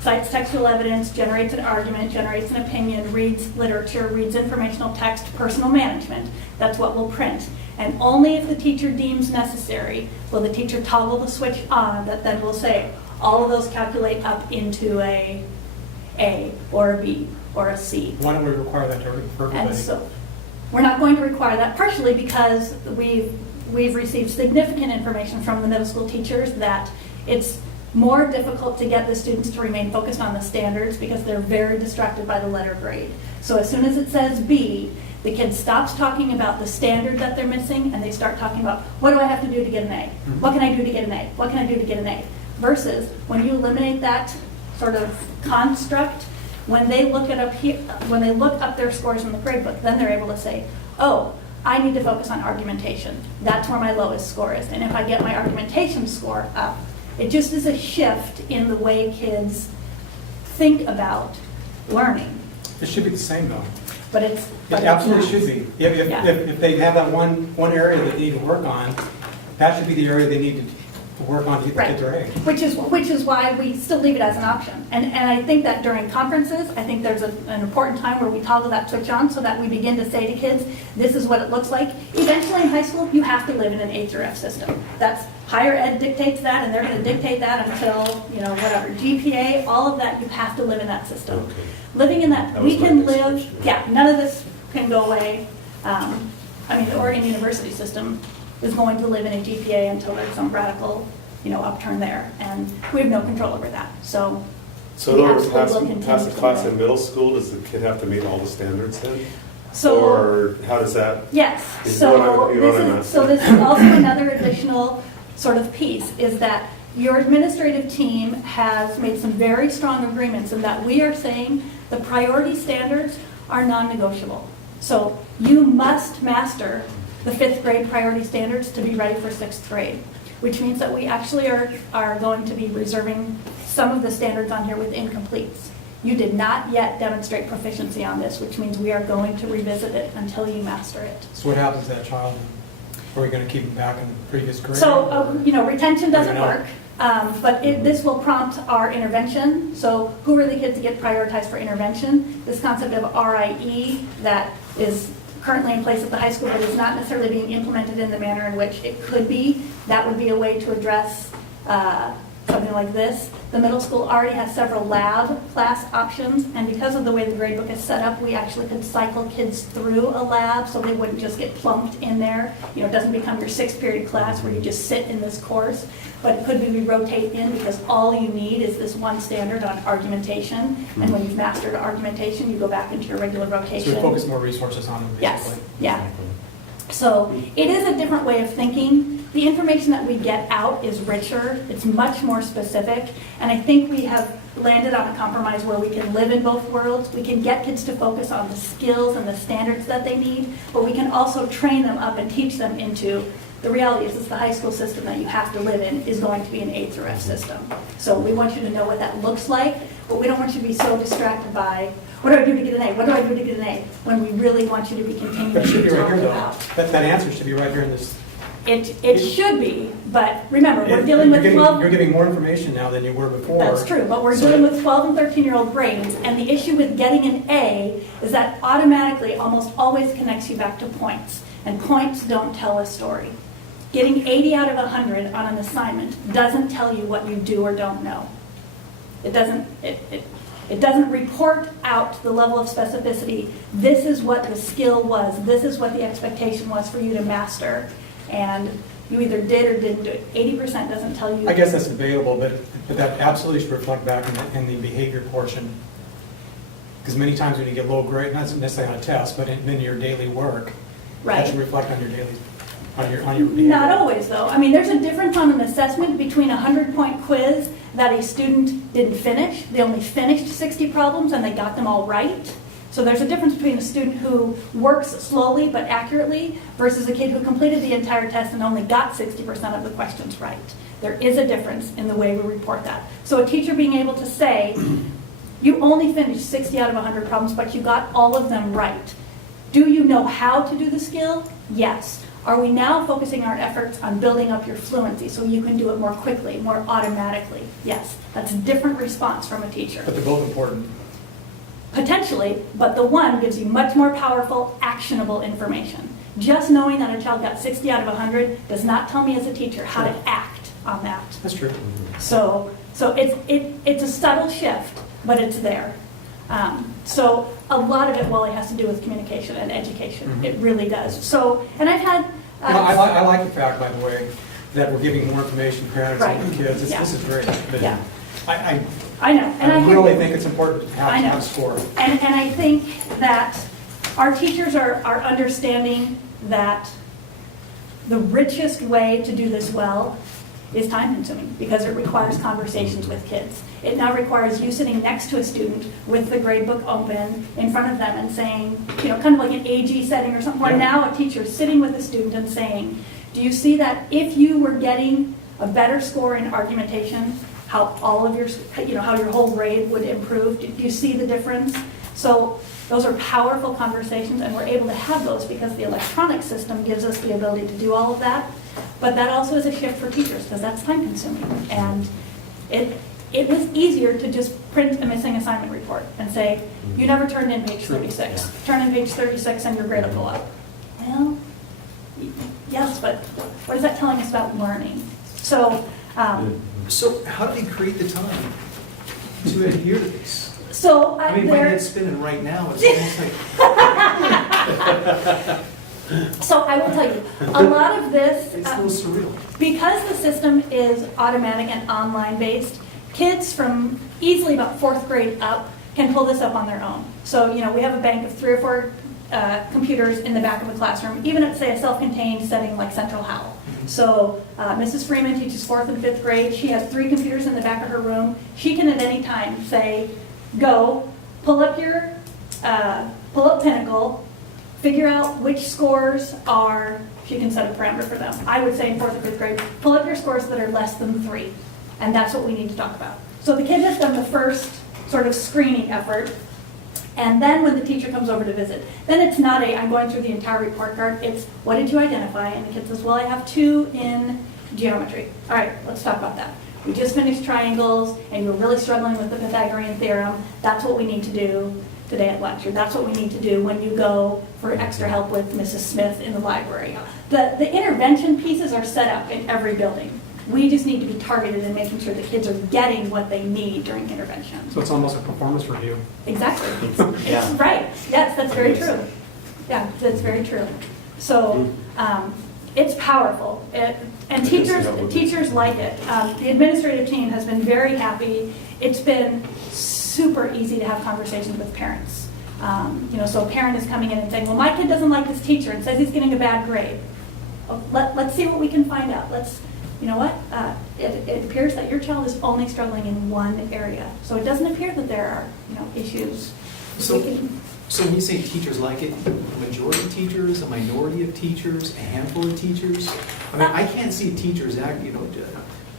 Cites textual evidence, generates an argument, generates an opinion, reads literature, reads informational text, personal management. That's what we'll print. And only if the teacher deems necessary will the teacher toggle the switch on that then will say, all of those calculate up into a or a B or a C. Why don't we require that for everybody? And so we're not going to require that, partially because we've received significant information from the middle school teachers that it's more difficult to get the students to remain focused on the standards because they're very distracted by the letter grade. So as soon as it says B, the kid stops talking about the standard that they're missing and they start talking about, what do I have to do to get an A? What can I do to get an A? What can I do to get an A? Versus when you eliminate that sort of construct, when they look it up here, when they look up their scores in the grade book, then they're able to say, oh, I need to focus on argumentation. That's where my lowest score is. And if I get my argumentation score up, it just is a shift in the way kids think about learning. It should be the same though. But it's It absolutely should be. Yeah. If they have that one area that they need to work on, that should be the area they need to work on to get their A. Which is why we still leave it as an option. And I think that during conferences, I think there's an important time where we toggle that switch on so that we begin to say to kids, this is what it looks like. Eventually in high school, you have to live in an A through F system. That's higher ed dictates that, and they're going to dictate that until, whatever, GPA, all of that, you have to live in that system. Okay. Living in that, That we was my can next live, question. yeah, none of this can go away. The Oregon University system is going to live in a GPA until there's some radical, upturn there, and we have no control over that. So So in order to absolutely will pass a continue to class live. in middle school, does the kid have to meet all the standards then? So Or how does that? yes, You so know what I'm this is also another additional sort of piece is that your administrative team has made some very strong agreements in that we are saying the priority standards are non-negotiable. So you must master the 5th grade priority standards to be ready for 6th grade, which means that we actually are going to be reserving some of the standards on here with incompletes. You did not yet demonstrate proficiency on this, which means we are going to revisit it until you master it. So what happens to that child? Are we going to keep them back in the previous grade? So, retention doesn't Or no? work, but this will prompt our intervention. So who are the kids that get prioritized for intervention? This concept of RIE that is currently in place at the high school but is not necessarily being implemented in the manner in which it could be, that would be a way to address something like this. The middle school already has several lab class options, and because of the way the grade book is set up, we actually could cycle kids through a lab so they wouldn't just get plunked in there. It doesn't become your 6th period class where you just sit in this course, but it could be we rotate in because all you need is this one standard on argumentation, and when you've mastered argumentation, you go back into your regular So rotation. we focus more resources on them, basically. Yes, yeah. So it is a different way of thinking. The information that we get out is richer, it's much more specific, and I think we have landed on a compromise where we can live in both worlds. We can get kids to focus on the skills and the standards that they need, but we can also train them up and teach them into, the reality is it's the high school system that you have to live in is going to be an A through F system. So we want you to know what that looks like, but we don't want you to be so distracted by, what do I do to get an A? What do I do to get an A? When we really want you to be continuing That should be to right talk here, though. about. That answer should be right here in this. It should be, but remember, we're dealing with 12. You're giving more information now than you were before. That's true, but we're dealing with 12 and 13-year-old brains, and the issue with getting an A is that automatically almost always connects you back to points, and points don't tell a story. Getting 80 out of 100 on an assignment doesn't tell you what you do or don't know. It doesn't report out the level of specificity. This is what the skill was. This is what the expectation was for you to master. And you either did or didn't do it. 80% doesn't tell you. I guess that's debatable, but that absolutely should reflect back in the behavior portion. Because many times when you get low grade, not necessarily on a test, but in your daily work, that should Right. reflect on your daily, on your behavior. Not always, though. There's a difference on an assessment between a 100-point quiz that a student didn't finish. They only finished 60 problems and they got them all right. So there's a difference between a student who works slowly but accurately versus a kid who completed the entire test and only got 60% of the questions right. There is a difference in the way we report that. So a teacher being able to say, You only finished 60 out of 100 problems, but you got all of them right. Do you know how to do the skill? Yes. Are we now focusing our efforts on building up your fluency so you can do it more quickly, more automatically? Yes. That's a different response from a teacher. But they're both important. Potentially, but the one gives you much more powerful, actionable information. Just knowing that a child got 60 out of 100 does not tell me as a teacher how to act on that. That's true. So it's a subtle shift, but it's there. So a lot of it, Wally, has to do with communication and education. Mhm. It really does. So, and I've had. You know, I like the fact, by the way, that we're giving more information to parents and Right. kids. Yeah. This is great. But Yeah. I know, and I hear really you. think it's important to I know. have score. And I think that our teachers are understanding that the richest way to do this well is time consuming because it requires conversations with kids. It now requires you sitting next to a student with the grade book open in front of them and saying, you know, kind of like an AG setting or something, where now a teacher is sitting with a student and saying, do you see that if you were getting a better score in argumentation, how all of your, you know, how your whole grade would improve? Do you see the difference? So those are powerful conversations, and we're able to have those because the electronic system gives us the ability to do all of that. But that also is a shift for teachers because that's time consuming. And it was easier to just print a missing assignment report and say, you never turned in page 36. Turn in page 36 and your grade will go up. Well, yes, but what is that telling us about learning? So, So how do they create the time to adhere to this? so I mean, my there. head's spinning right now. It's almost like, So I will tell you, a lot of this, it's a little surreal. because the system is automatic and online based, kids from easily about 4th grade up can pull this up on their own. So, you know, we have a bank of 3 or 4 computers in the back of the classroom, even at, say, a self-contained setting like Central Howell. So Mrs. Freeman teaches 4th and 5th grade. She has 3 computers in the back of her room. She can at any time say, go, pull up Pinnacle, figure out which scores are, she can set a parameter for them. I would say in 4th and 5th grade, pull up your scores that are less than 3. And that's what we need to talk about. So the kid has done the first sort of screening effort. And then when the teacher comes over to visit, then it's not I'm going through the entire report card. It's, what did you identify? And the kid says, well, I have 2 in geometry. All right, let's talk about that. We just finished triangles, and you're really struggling with the Pythagorean theorem. That's what we need to do today at lunch, or that's what we need to do when you go for extra help with Mrs. Smith in the library. The intervention pieces are set up in every building. We just need to be targeted in making sure the kids are getting what they need during intervention. So it's almost a performance review. Exactly. Yeah. Right. Yes, that's very true. Yeah, that's very true. So it's powerful. And teachers like it. The administrative team has been very happy. It's been super easy to have conversations with parents. You know, so a parent is coming in and saying, well, my kid doesn't like this teacher and says he's getting a bad grade. Let's see what we can find out. You know what? It appears that your child is only struggling in one area. So it doesn't appear that there are, you know, issues. So when you say teachers like it, a majority of teachers, a minority of teachers, a handful of teachers? I mean, I can't see teachers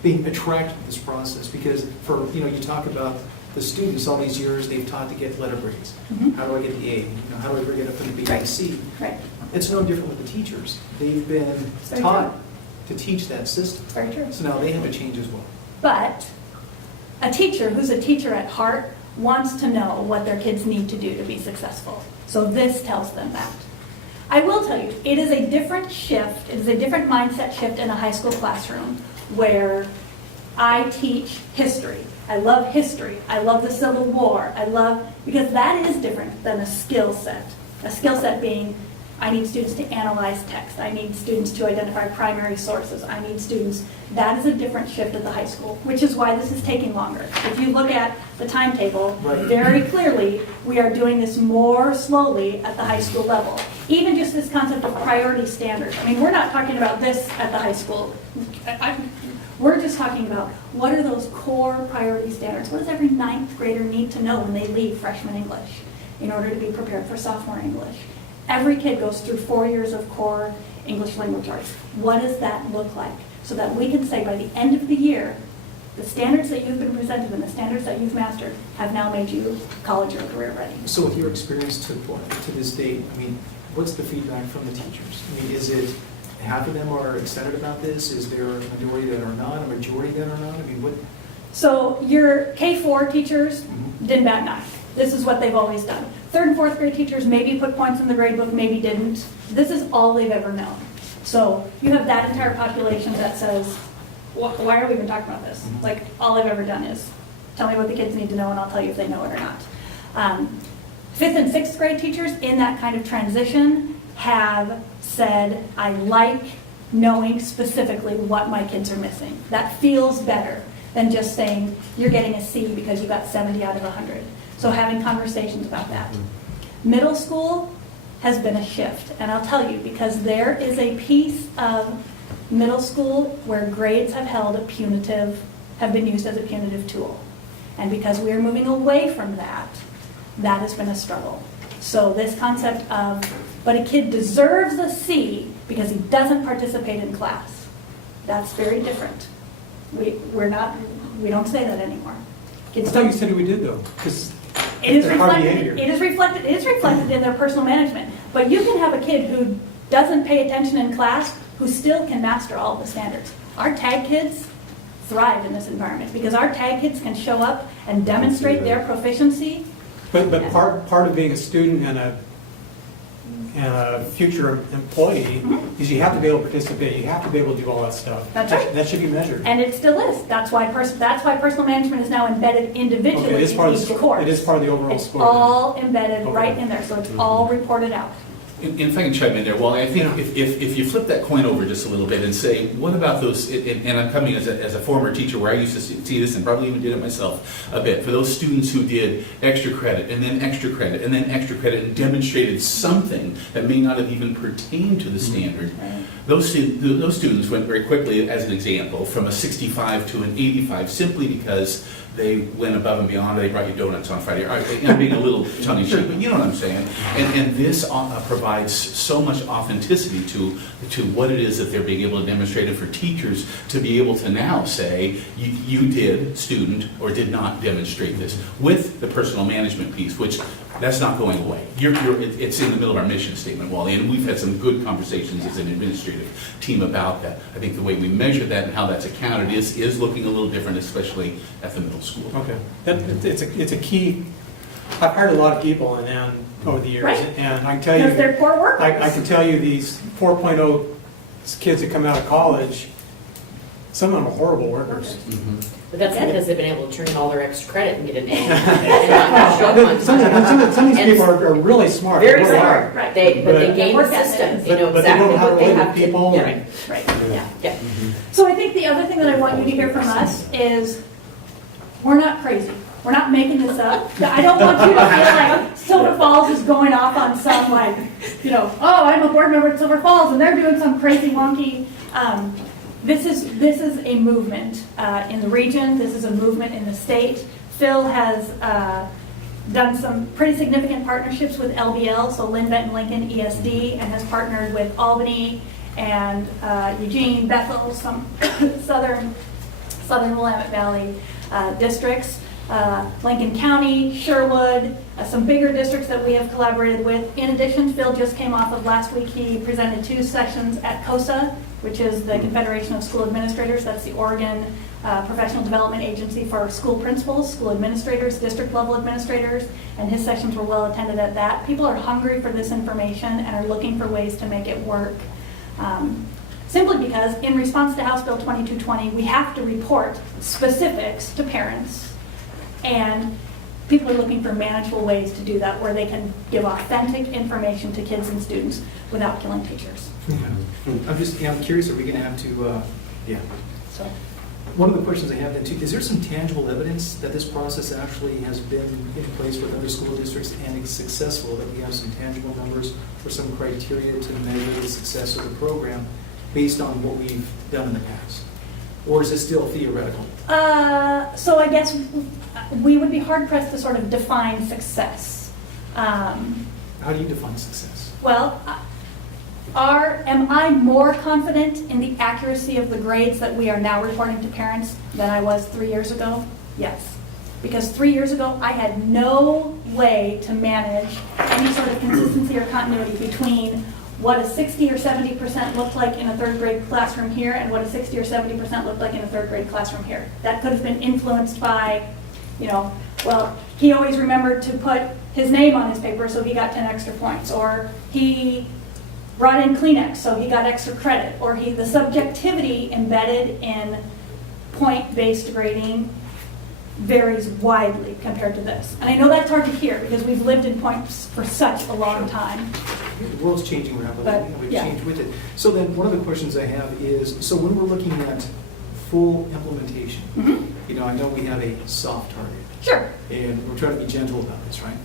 being attracted to this process because you talk about the students, all these years they've taught to get letter grades. Mhm. How do I get the A? How do I bring it up from the B to the C? Right. It's no different with the teachers. They've been Very taught to teach that system. Very true. So now they have to change as well. But a teacher who's a teacher at heart wants to know what their kids need to do to be successful. So this tells them that. I will tell you, it is a different shift, it is a different mindset shift in a high school classroom where I teach history. I love history. I love the Civil War. Because that is different than a skill set. A skill set being, I need students to analyze text. I need students to identify primary sources. I need students. That is a different shift at the high school, which is why this is taking longer. If you look at the timetable, very clearly, we are doing this more slowly at the high school level. Even just this concept of priority standards. I mean, we're not talking about this at the high school. We're just talking about what are those core priority standards? What does every 9th grader need to know when they leave freshman English in order to be prepared for sophomore English? Every kid goes through 4 years of core English language arts. What does that look like? So that we can say by the end of the year, The standards that you've been presented and the standards that you've mastered have now made you college or career ready. So with your experience to this date, I mean, what's the feedback from the teachers? I mean, is it half of them are excited about this? Is there a majority that are not, a majority that are not? I mean, what? So your K-4 teachers didn't bat an eye. This is what they've always done. 3rd and 4th grade teachers maybe put points in the grade book, maybe didn't. This is all they've ever known. So you have that entire population that says, why are we even talking about this? Like, all I've ever done is tell me what the kids need to know and I'll tell you if they know it or not. 5th and 6th grade teachers in that kind of transition have said, I like knowing specifically what my kids are missing. That feels better than just saying you're getting a C because you got 70 out of 100. So having conversations about that. Middle school has been a shift, and I'll tell you, because there is a piece of middle school where grades have been used as a punitive tool. And because we are moving away from that, that has been a struggle. So this concept of, but a kid deserves a C because he doesn't participate in class, that's very different. We don't say that anymore. I thought you said we did though, because It is Their hard reflected, behavior. it is reflected in their personal management. But you can have a kid who doesn't pay attention in class who still can master all of the standards. Our tag kids thrive in this environment because our tag kids can show up and demonstrate their proficiency. But part of being a student and a future employee is you have to be able to participate, you have to be able to do all that stuff. That's right. That should be measured. And it still is. That's why personal management is now embedded individually Okay, it is part in of each the course. It is part of the overall It's score. all embedded Okay. right in there, so it's all reported out. And if I can chime in there, Wally, I think Yeah. if you flip that coin over just a little bit and say, what about those, and I'm coming as a former teacher where I used to see this and probably even did it myself a bit, for those students who did extra credit and then extra credit and then extra credit and demonstrated something that may not have even pertained to the standard, those students went very quickly, as an example, from a 65 to an 85 simply because they went above and beyond. They brought you donuts on Friday. I'm being a little tongue-in-cheek, but you know what I'm saying. And this provides so much authenticity to what it is that they're being able to demonstrate, and for teachers to be able to now say, you did, student, or did not demonstrate this, with the personal management piece, which that's not going away. It's in the middle of our mission statement, Wally, and we've had some good conversations as an administrative team about that. I think the way we measure that and how that's accounted is looking a little different, especially at the middle school. Okay, it's a key. I've hired a lot of people over the years, Right. and I can tell you, Because they're poor workers. I can tell you these 4.0 kids that come out of college, some of them are horrible workers. But that's because they've been able to turn in all their extra credit and get an A. And not show up on Some of these And people are really smart. Very They really smart. are. Right. But they But- game Work the ethic. system. They know But they don't exactly know how to what they relate have with to. people. Yeah. and- Right. Yeah. Yeah. So I think the other thing that I want you to hear from us is we're not crazy. We're not making this up. I don't want you to feel like Silver Falls is going off on some like, oh, I'm a board member at Silver Falls and they're doing some crazy wonky. This is a movement in the region. This is a movement in the state. Phil has done some pretty significant partnerships with LBL, so Lynn Benton Lincoln ESD, and has partnered with Albany and Eugene, Bethel, some southern Willamette Valley districts, Lincoln County, Sherwood, some bigger districts that we have collaborated with. In addition, Phil just came off of last week, he presented 2 sessions at COSA, which is the Confederation of School Administrators. That's the Oregon professional development agency for school principals, school administrators, district level administrators, and his sessions were well attended at that. People are hungry for this information and are looking for ways to make it work. Simply because in response to House Bill 2220, we have to report specifics to parents, and people are looking for manageable ways to do that where they can give authentic information to kids and students without killing teachers. I'm curious, are we going to have to, So. One of the questions I have then too, is there some tangible evidence that this process actually has been in place with other school districts and is successful, that we have some tangible numbers or some criteria to measure the success of the program based on what we've done in the past? Or is it still theoretical? So I guess we would be hard pressed to sort of define success. How do you define success? Well, Am I more confident in the accuracy of the grades that we are now reporting to parents than I was 3 years ago? Yes. Because 3 years ago, I had no way to manage any sort of consistency or continuity between what a 60 or 70% looked like in a third grade classroom here and what a 60 or 70% looked like in a third grade classroom here. That could have been influenced by, well, he always remembered to put his name on his paper, so he got 10 extra points, or he brought in Kleenex, so he got extra credit, or the subjectivity embedded in point-based grading varies widely compared to this. And I know that's hard to hear because we've lived in points for such a long time. The world's changing rapidly, But, and we've yeah. changed with it. So then, one of the questions I have is, so when we're looking at full implementation, I know we have a soft target, Sure. and we're trying to be gentle about this, right?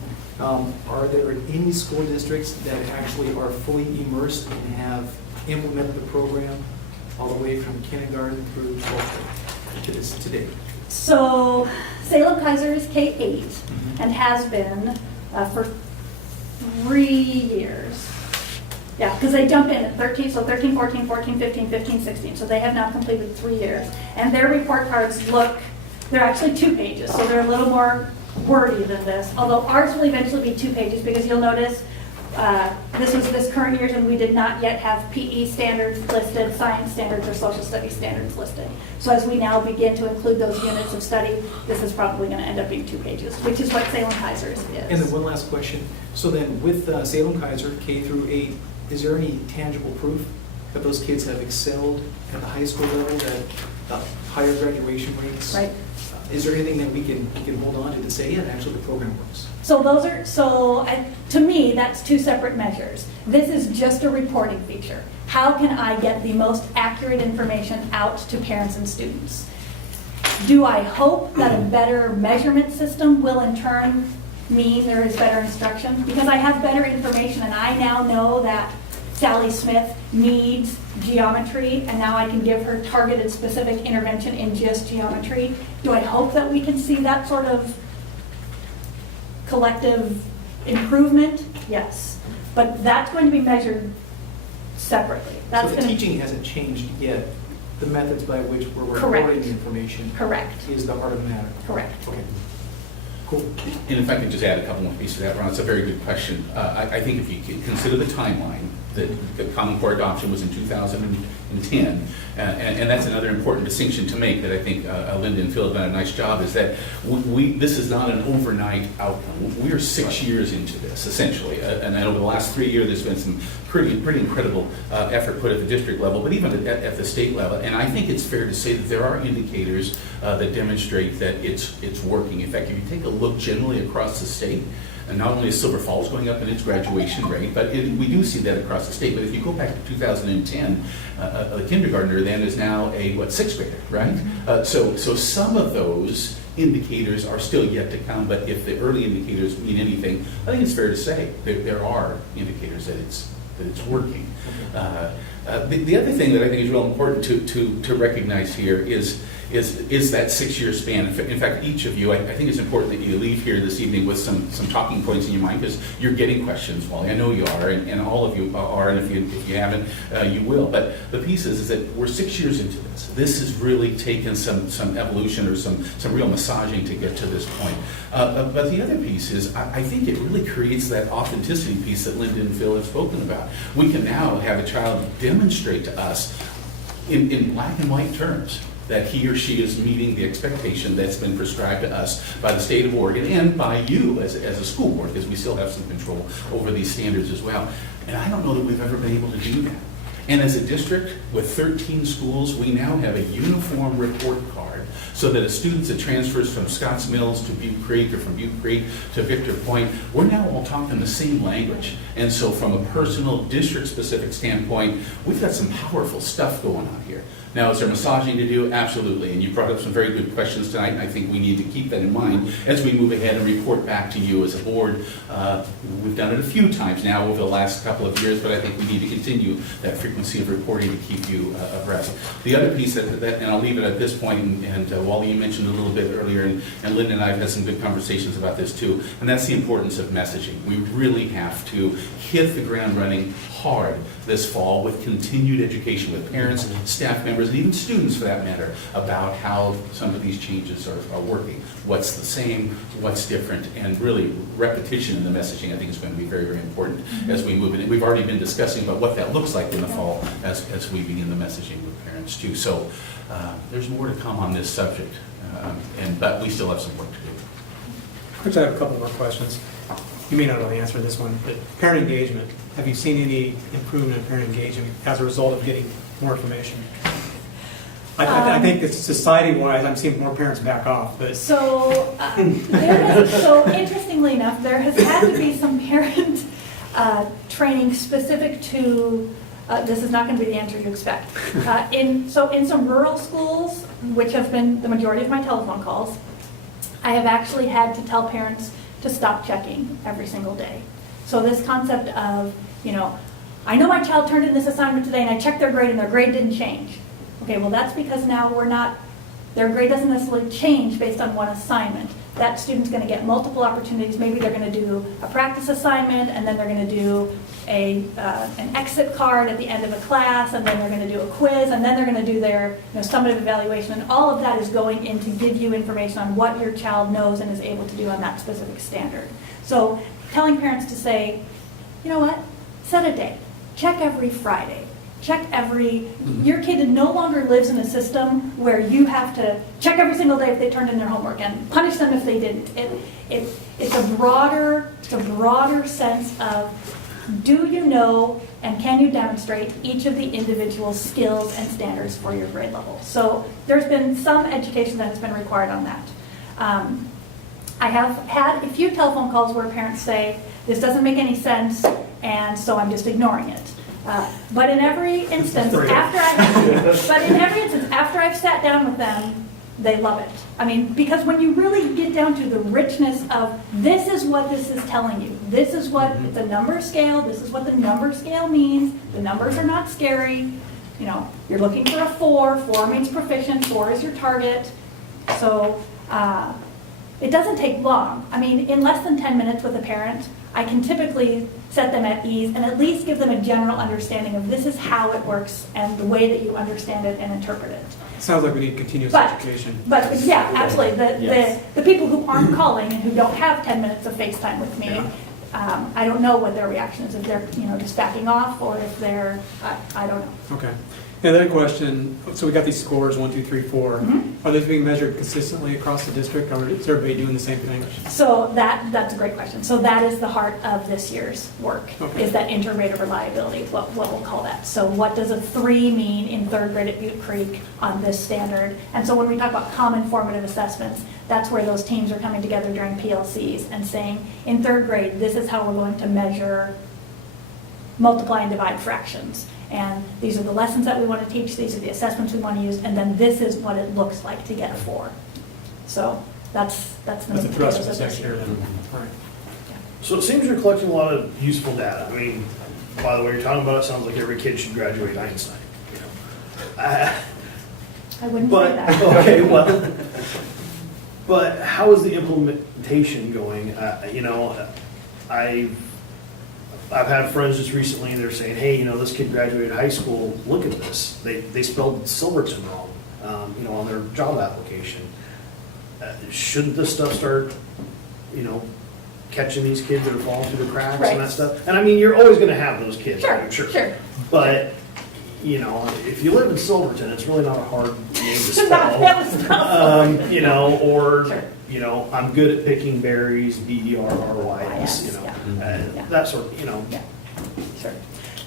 Are there any school districts that actually are fully immersed and have implemented the program all the way from kindergarten through 12th grade to today? So Salem Kaiser is K-8 and has been for 3 years. Yeah, because they jump in at 13, so 13, 14, 14, 15, 15, 16. So they have now completed 3 years. And their report cards they're actually 2 pages, so they're a little more wordy than this. Although ours will eventually be 2 pages because you'll notice this was this current year's and we did not yet have PE standards listed, science standards, or social studies standards listed. So as we now begin to include those units of study, this is probably going to end up being 2 pages, which is what Salem Kaiser's is. And then one last question. So then with Salem Kaiser, K through 8, is there any tangible proof that those kids have excelled at the high school level, that higher graduation rates? Right. Is there anything that we can hold on to say, yeah, actually the program works? So to me, that's 2 separate measures. This is just a reporting feature. How can I get the most accurate information out to parents and students? Do I hope that a better measurement system will in turn mean there is better instruction? Because I have better information and I now know that Sally Smith needs geometry, and now I can give her targeted specific intervention in just geometry. Do I hope that we can see that sort of collective improvement? Yes. But that's going to be measured separately. So the teaching hasn't changed yet. The methods by which we're reporting Correct. the information Correct. is the heart of the matter. Correct. Okay. Cool. And if I could just add a couple more pieces to that, Ron, it's a very good question. I think if you consider the timeline, that the Common Core adoption was in 2010, and that's another important distinction to make that I think Linda and Phil have done a nice job, is that this is not an overnight outcome. We are 6 years into this, essentially, and over the last 3 years, there's been some pretty incredible effort put at the district level, but even at the state level. And I think it's fair to say that there are indicators that demonstrate that it's working. In fact, if you take a look generally across the state, and not only is Silver Falls going up in its graduation rate, but we do see that across the state. But if you go back to 2010, a kindergartner then is now a 6th grader, right? So some of those indicators are still yet to come, but if the early indicators mean anything, I think it's fair to say there are indicators that it's working. The other thing that I think is real important to recognize here is that 6-year span. In fact, each of you, I think it's important that you leave here this evening with some talking points in your mind, because you're getting questions, Wally. I know you are, and all of you are, and if you haven't, you will. But the piece is that we're 6 years into this. This has really taken some evolution or some real massaging to get to this point. But the other piece is, I think it really creates that authenticity piece that Linda and Phil have spoken about. We can now have a child demonstrate to us in black and white terms that he or she is meeting the expectation that's been prescribed to us by the state of Oregon and by you as a school board, because we still have some control over these standards as well. And I don't know that we've ever been able to do that. And as a district with 13 schools, we now have a uniform report card so that a student that transfers from Scotts Mills to Butte Creek or from Butte Creek to Victor Point, we're now all talking the same language. And so from a personal district-specific standpoint, we've got some powerful stuff going on here. Now, is there massaging to do? Absolutely. And you brought up some very good questions tonight, and I think we need to keep that in mind as we move ahead and report back to you as a board. We've done it a few times now over the last couple of years, but I think we need to continue that frequency of reporting to keep you abreast. The other piece and I'll leave it at this point, and Wally, you mentioned a little bit earlier, and Linda and I have had some good conversations about this too, and that's the importance of messaging. We really have to hit the ground running hard this fall with continued education with parents, staff members, and even students for that matter, about how some of these changes are working. What's the same, what's different, and really repetition in the messaging I think is going to be very, very important as we move in. We've already been discussing about what that looks like in the fall as we begin the messaging with parents too. So there's more to come on this subject, but we still have some work to do. Actually, I have a couple more questions. You may not know the answer to this one, but parent engagement. Have you seen any improvement in parent engagement as a result of getting more information? I think it's society-wise, I'm seeing more parents back off, but. So, so interestingly enough, there has had to be some parent training specific to, this is not going to be the answer you expect. In some rural schools, which have been the majority of my telephone calls, I have actually had to tell parents to stop checking every single day. So this concept of, I know my child turned in this assignment today and I checked their grade and their grade didn't change. Okay, well that's because now their grade doesn't necessarily change based on one assignment. That student's going to get multiple opportunities. Maybe they're going to do a practice assignment and then they're going to do an exit card at the end of a class, and then they're going to do a quiz, and then they're going to do their summative evaluation. And all of that is going in to give you information on what your child knows and is able to do on that specific standard. So telling parents to say, you know what, set a day, check every Friday. Your kid no longer lives in a system where you have to check every single day if they turned in their homework and punish them if they didn't. It's a broader sense of, do you know and can you demonstrate each of the individual skills and standards for your grade level? So there's been some education that has been required on that. I have had a few telephone calls where parents say, this doesn't make any sense, and so I'm just ignoring it. But in every instance, after I've sat down with them, they love it. I mean, because when you really get down to the richness of, this is what this is telling you. This is what the number scale, this is what the number scale means. The numbers are not scary. You're looking for a 4. 4 means proficient. 4 is your target. So it doesn't take long. I mean, in less than 10 minutes with a parent, I can typically set them at ease and at least give them a general understanding of this is how it works and the way that you understand it and interpret it. Sounds like we need continuous education. But yeah, absolutely. The people who aren't calling and who don't have 10 minutes of FaceTime with me, I don't know what their reaction is, if they're just backing off or if they're, I don't know. Okay. And then a question, so we got these scores, 1, 2, 3, 4. Are those being measured consistently across the district, or is everybody doing the same thing? So that's a great question. So that is the heart of this year's work, is that inter-grade reliability, what we'll call that. So what does a 3 mean in 3rd grade at Butte Creek on this standard? And so when we talk about common formative assessments, that's where those teams are coming together during PLCs and saying, in 3rd grade, this is how we're going to measure multiply and divide fractions. And these are the lessons that we want to teach, these are the assessments we want to use, and then this is what it looks like to get a 4. So that's the That's a thrust of this next year then. All right. So it seems you're collecting a lot of useful data. I mean, by the way you're talking about, it sounds like every kid should graduate Einstein. I wouldn't say But, that. okay, well, but how is the implementation going? I've had friends just recently, and they're saying, hey, this kid graduated high school, look at this. They spelled Silverton wrong, on their job application. Shouldn't this stuff start, catching these kids that are falling through the cracks and that stuff? And I mean, you're always gonna have those kids, I'm sure. Sure. But, if you live in Silverton, it's really not a hard name to spell. Or, I'm good at picking berries, BERRYS, that sort of, Yeah, sure.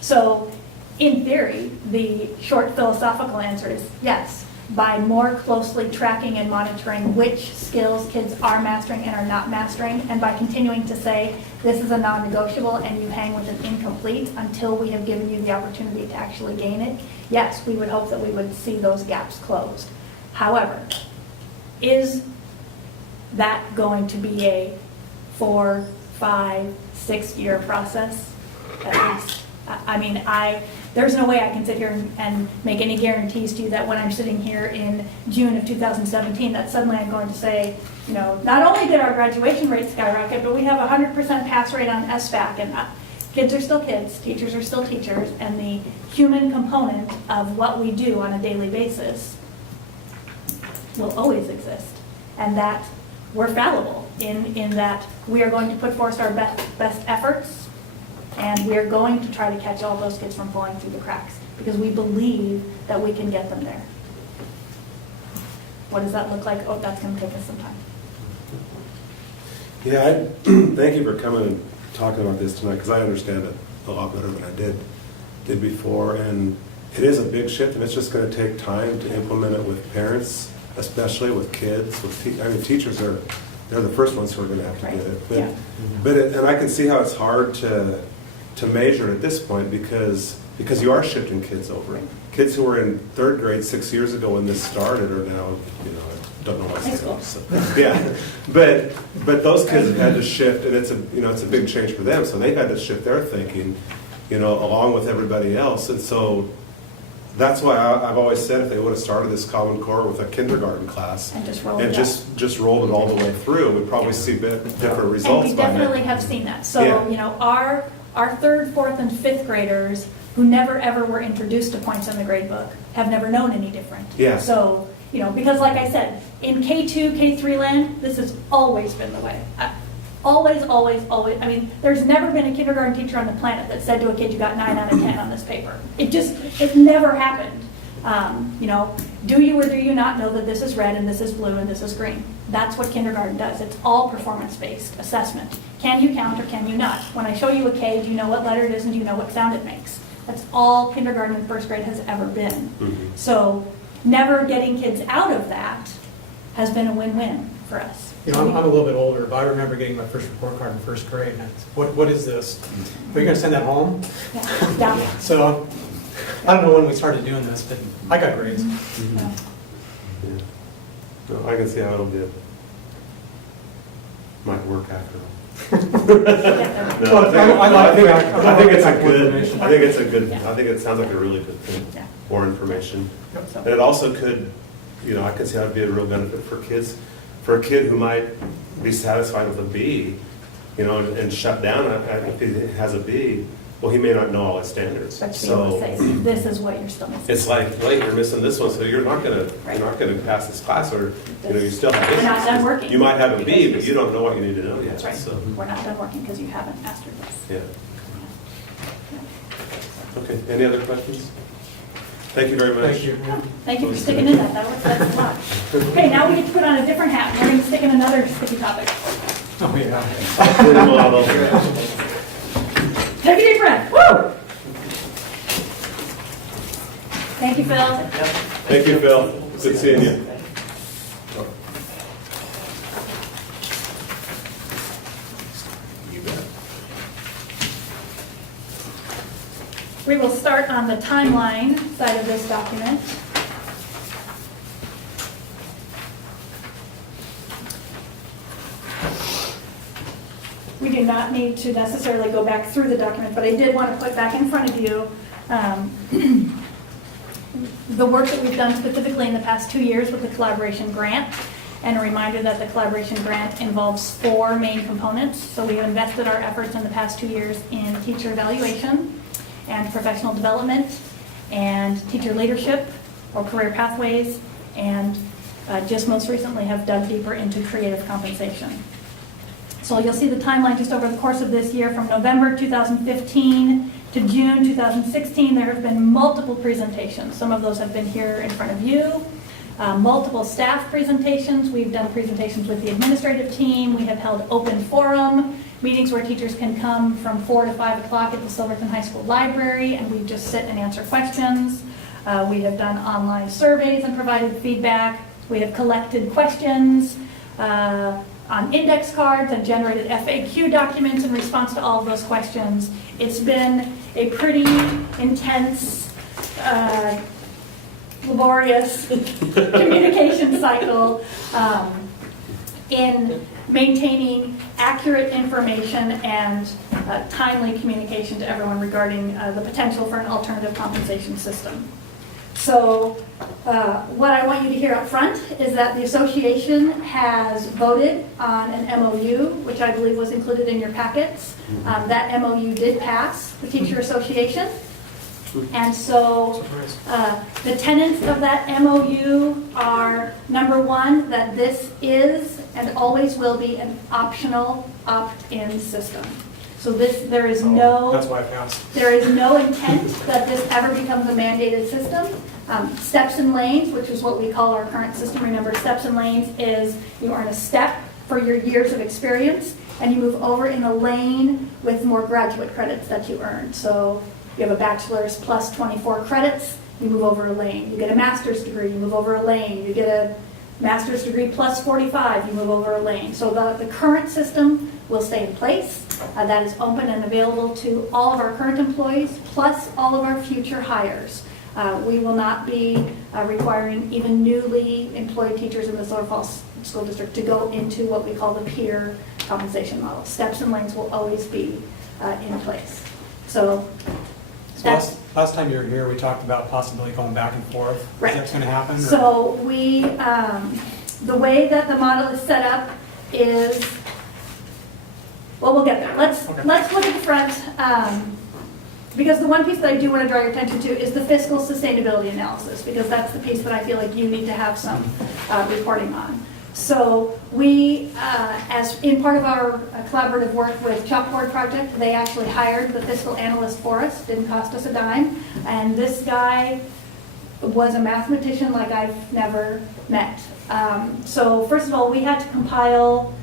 So, in theory, the short philosophical answer is yes. by more closely tracking and monitoring which skills kids are mastering and are not mastering, and by continuing to say, this is a non-negotiable and you hang with an incomplete until we have given you the opportunity to actually gain it, yes, we would hope that we would see those gaps closed. However, is that going to be a 4, 5, 6 year process? At least, I mean, there's no way I can sit here and make any guarantees to you that when I'm sitting here in June of 2017, that suddenly I'm going to say, you know, not only did our graduation rate skyrocket, but we have a 100% pass rate on SBAC, and kids are still kids, teachers are still teachers, and the human component of what we do on a daily basis will always exist, and that we're fallible in that we are going to put forth our best efforts, and we are going to try to catch all those kids from falling through the cracks because we believe that we can get them there. What does that look like? Oh, that's going to take us some time. Yeah, thank you for coming and talking about this tonight, because I understand it a lot better than I did before, and it is a big shift, and it's just going to take time to implement it with parents, especially with kids. I mean, teachers they're the first ones who are going to have to get it. But, Yeah. and I can see how it's hard to measure it at this point because you are shifting kids over. Kids who were in 3rd grade 6 years ago when this started are now, you know, don't know what's High school. so, yeah, but those kids have had to shift, and it's a big change for them. So they've had to shift their thinking, you know, along with everybody else. And so that's why I've always said if they would have started this Common Core with a kindergarten class And just roll it and out. just rolled it all the way through, we'd probably see different results. And we by now. definitely have seen that. So, Yeah. you know, our 3rd, 4th, and 5th graders who never ever were introduced to points in the grade book have never known any different. Yeah. So, you know, because like I said, in K2, K3 land, this has always been the way. Always, always, always. I mean, there's never been a kindergarten teacher on the planet that said to a kid, you got 9 out of 10 on this paper. It never happened. You know, do you or do you not know that this is red and this is blue and this is green? That's what kindergarten does. It's all performance-based assessment. Can you count or can you not? When I show you a K, do you know what letter it is and do you know what sound it makes? That's all kindergarten and 1st grade has ever been. Mhm. So never getting kids out of that has been a win-win for us. You know, I'm a little bit older, but I remember getting my first report card in 1st grade, and it's, what is this? Are you gonna send that home? Yeah. So, I don't know when we started doing this, but I got grades. Yeah. No, I can see how it'll be. Might work after all. Yeah. No, I think it's a good. I think it sounds like a really good thing. Yeah. More information, So- and it also could, you know, I could see how it'd be a real benefit for kids. For a kid who might be satisfied with a B, you know, and shut down if he has a B, well, he may not know all his standards. But to be able to So say, this is what you're still missing. it's like, wait, you're missing this one, so you're not gonna pass this class, or you know, you still have this. You're not done working. You might have a B, but you don't know what you need to know yet. That's right. So, We're not done working because you haven't mastered this. yeah. Okay. Any other questions? Thank you very much. Thank you. Thank you for sticking in that. That's a lot. Okay, now we get to put on a different hat. We're going to stick in another sticky topic. Oh, yeah. Take a deep breath. Woo! Thank you, Phil. Thank you, Phil. Good seeing you. You bet. We will start on the timeline side of this document. We do not need to necessarily go back through the document, but I did want to put back in front of you the work that we've done specifically in the past 2 years with the collaboration grant, and a reminder that the collaboration grant involves 4 main components. So we have invested our efforts in the past 2 years in teacher evaluation and professional development and teacher leadership or career pathways, and just most recently have dug deeper into creative compensation. So you'll see the timeline just over the course of this year from November 2015 to June 2016. There have been multiple presentations. Some of those have been here in front of you. Multiple staff presentations. We've done presentations with the administrative team. We have held open forum meetings where teachers can come from 4 to 5 o'clock at the Silverton High School Library, and we just sit and answer questions. We have done online surveys and provided feedback. We have collected questions on index cards and generated FAQ documents in response to all of those questions. It's been a pretty intense, laborious communication cycle in maintaining accurate information and timely communication to everyone regarding the potential for an alternative compensation system. So what I want you to hear up front is that the association has voted on an MOU, which I believe was included in your packets. That MOU did pass the teacher association. And so the tenets of that MOU are, number one, that this is and always will be an optional opt-in system. So there is That's why I passed. there is no intent that this ever becomes a mandated system. Steps and lanes, which is what we call our current system. Remember, steps and lanes is you earn a step for your years of experience, and you move over in a lane with more graduate credits that you earn. So you have a bachelor's plus 24 credits, you move over a lane. You get a master's degree, you move over a lane. You get a master's degree plus 45, you move over a lane. So the current system will stay in place. That is open and available to all of our current employees, plus all of our future hires. We will not be requiring even newly employed teachers in the Silver Falls School District to go into what we call the peer compensation model. Steps and lanes will always be in place. So that's Last time you were here, we talked about possibly going back and forth. Right. Is that going to happen? or- So we, the way that the model is set up is, well, we'll get there. Let's Okay. look at the front, because the one piece that I do want to draw your attention to is the fiscal sustainability analysis, because that's the piece that I feel like you need to have some reporting on. So we, as in part of our collaborative work with Chalkboard Project, they actually hired the fiscal analyst for us, didn't cost us a dime, and this guy was a mathematician like I've never met. So first of all, we had to compile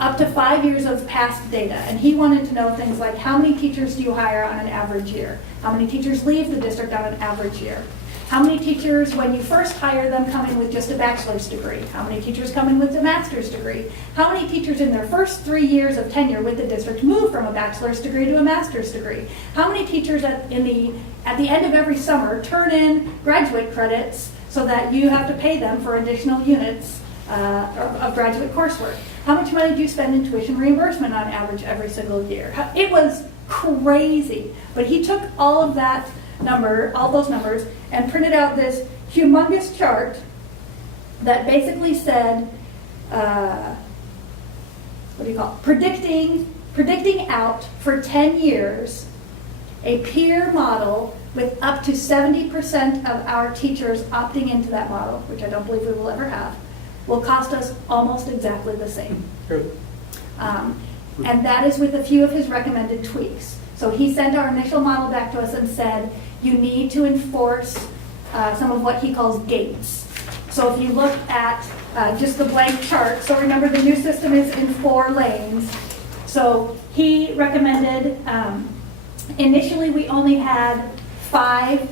up to 5 years of past data, and he wanted to know things like how many teachers do you hire on an average year? How many teachers leave the district on an average year? How many teachers, when you first hire them, come in with just a bachelor's degree? How many teachers come in with a master's degree? How many teachers in their first 3 years of tenure with the district move from a bachelor's degree to a master's degree? How many teachers at the end of every summer turn in graduate credits so that you have to pay them for additional units of graduate coursework? How much money do you spend in tuition reimbursement on average every single year? It was crazy, but he took all of that all those numbers, and printed out this humongous chart that basically said, predicting out for 10 years a peer model with up to 70% of our teachers opting into that model, which I don't believe we will ever have, will cost us almost exactly the same. And that is with a few of his recommended tweaks. So he sent our initial model back to us and said, you need to enforce some of what he calls gates. So if you look at just the blank chart, so remember the new system is in 4 lanes. So he recommended, initially we only had 5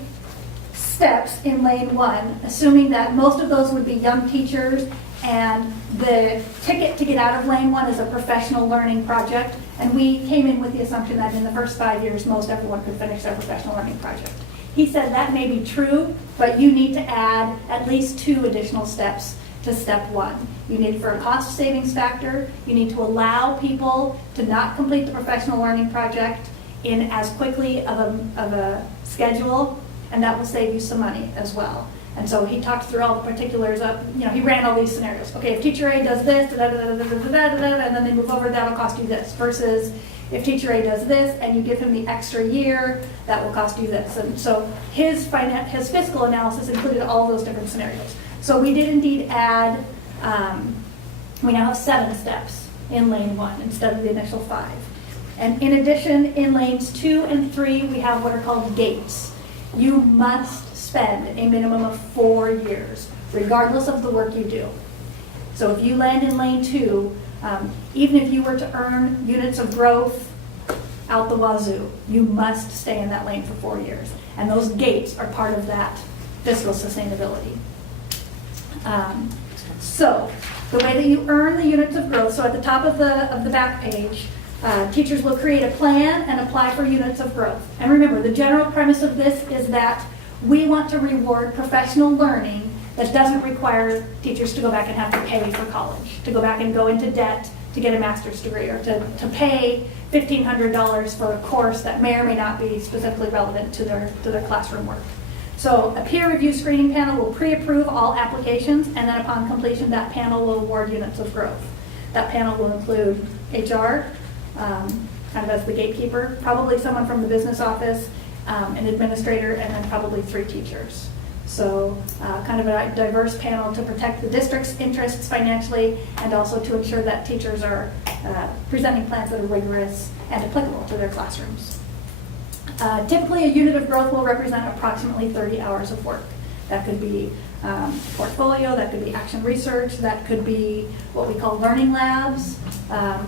steps in lane 1, assuming that most of those would be young teachers, and the ticket to get out of lane 1 is a professional learning project. And we came in with the assumption that in the first 5 years, most everyone could finish their professional learning project. He said that may be true, but you need to add at least 2 additional steps to step 1. You need, for a cost savings factor, you need to allow people to not complete the professional learning project in as quickly of a schedule, and that will save you some money as well. And so he talked through all the particulars of, he ran all these scenarios. Okay, if teacher A does this, and then they move over, that'll cost you this. Versus if teacher A does this and you give him the extra year, that will cost you this. And so his fiscal analysis included all those different scenarios. So we did indeed add, we now have 7 steps in lane 1 instead of the initial 5. And in addition, in lanes 2 and 3, we have what are called gates. You must spend a minimum of 4 years, regardless of the work you do. So if you land in lane 2, even if you were to earn units of growth out the wazoo. You must stay in that lane for 4 years. And those gates are part of that fiscal sustainability. So the way that you earn the units of growth, so at the top of the back page, teachers will create a plan and apply for units of growth. And remember, the general premise of this is that we want to reward professional learning that doesn't require teachers to go back and have to pay for college, to go back and go into debt to get a master's degree, or to pay $1,500 for a course that may or may not be specifically relevant to their classroom work. So a peer review screening panel will pre-approve all applications, and then upon completion, that panel will award units of growth. That panel will include HR, kind of as the gatekeeper, probably someone from the business office, an administrator, and then probably 3 teachers. So kind of a diverse panel to protect the district's interests financially, and also to ensure that teachers are presenting plans that are rigorous and applicable to their classrooms. Typically, a unit of growth will represent approximately 30 hours of work. That could be portfolio, that could be action research, that could be what we call learning labs.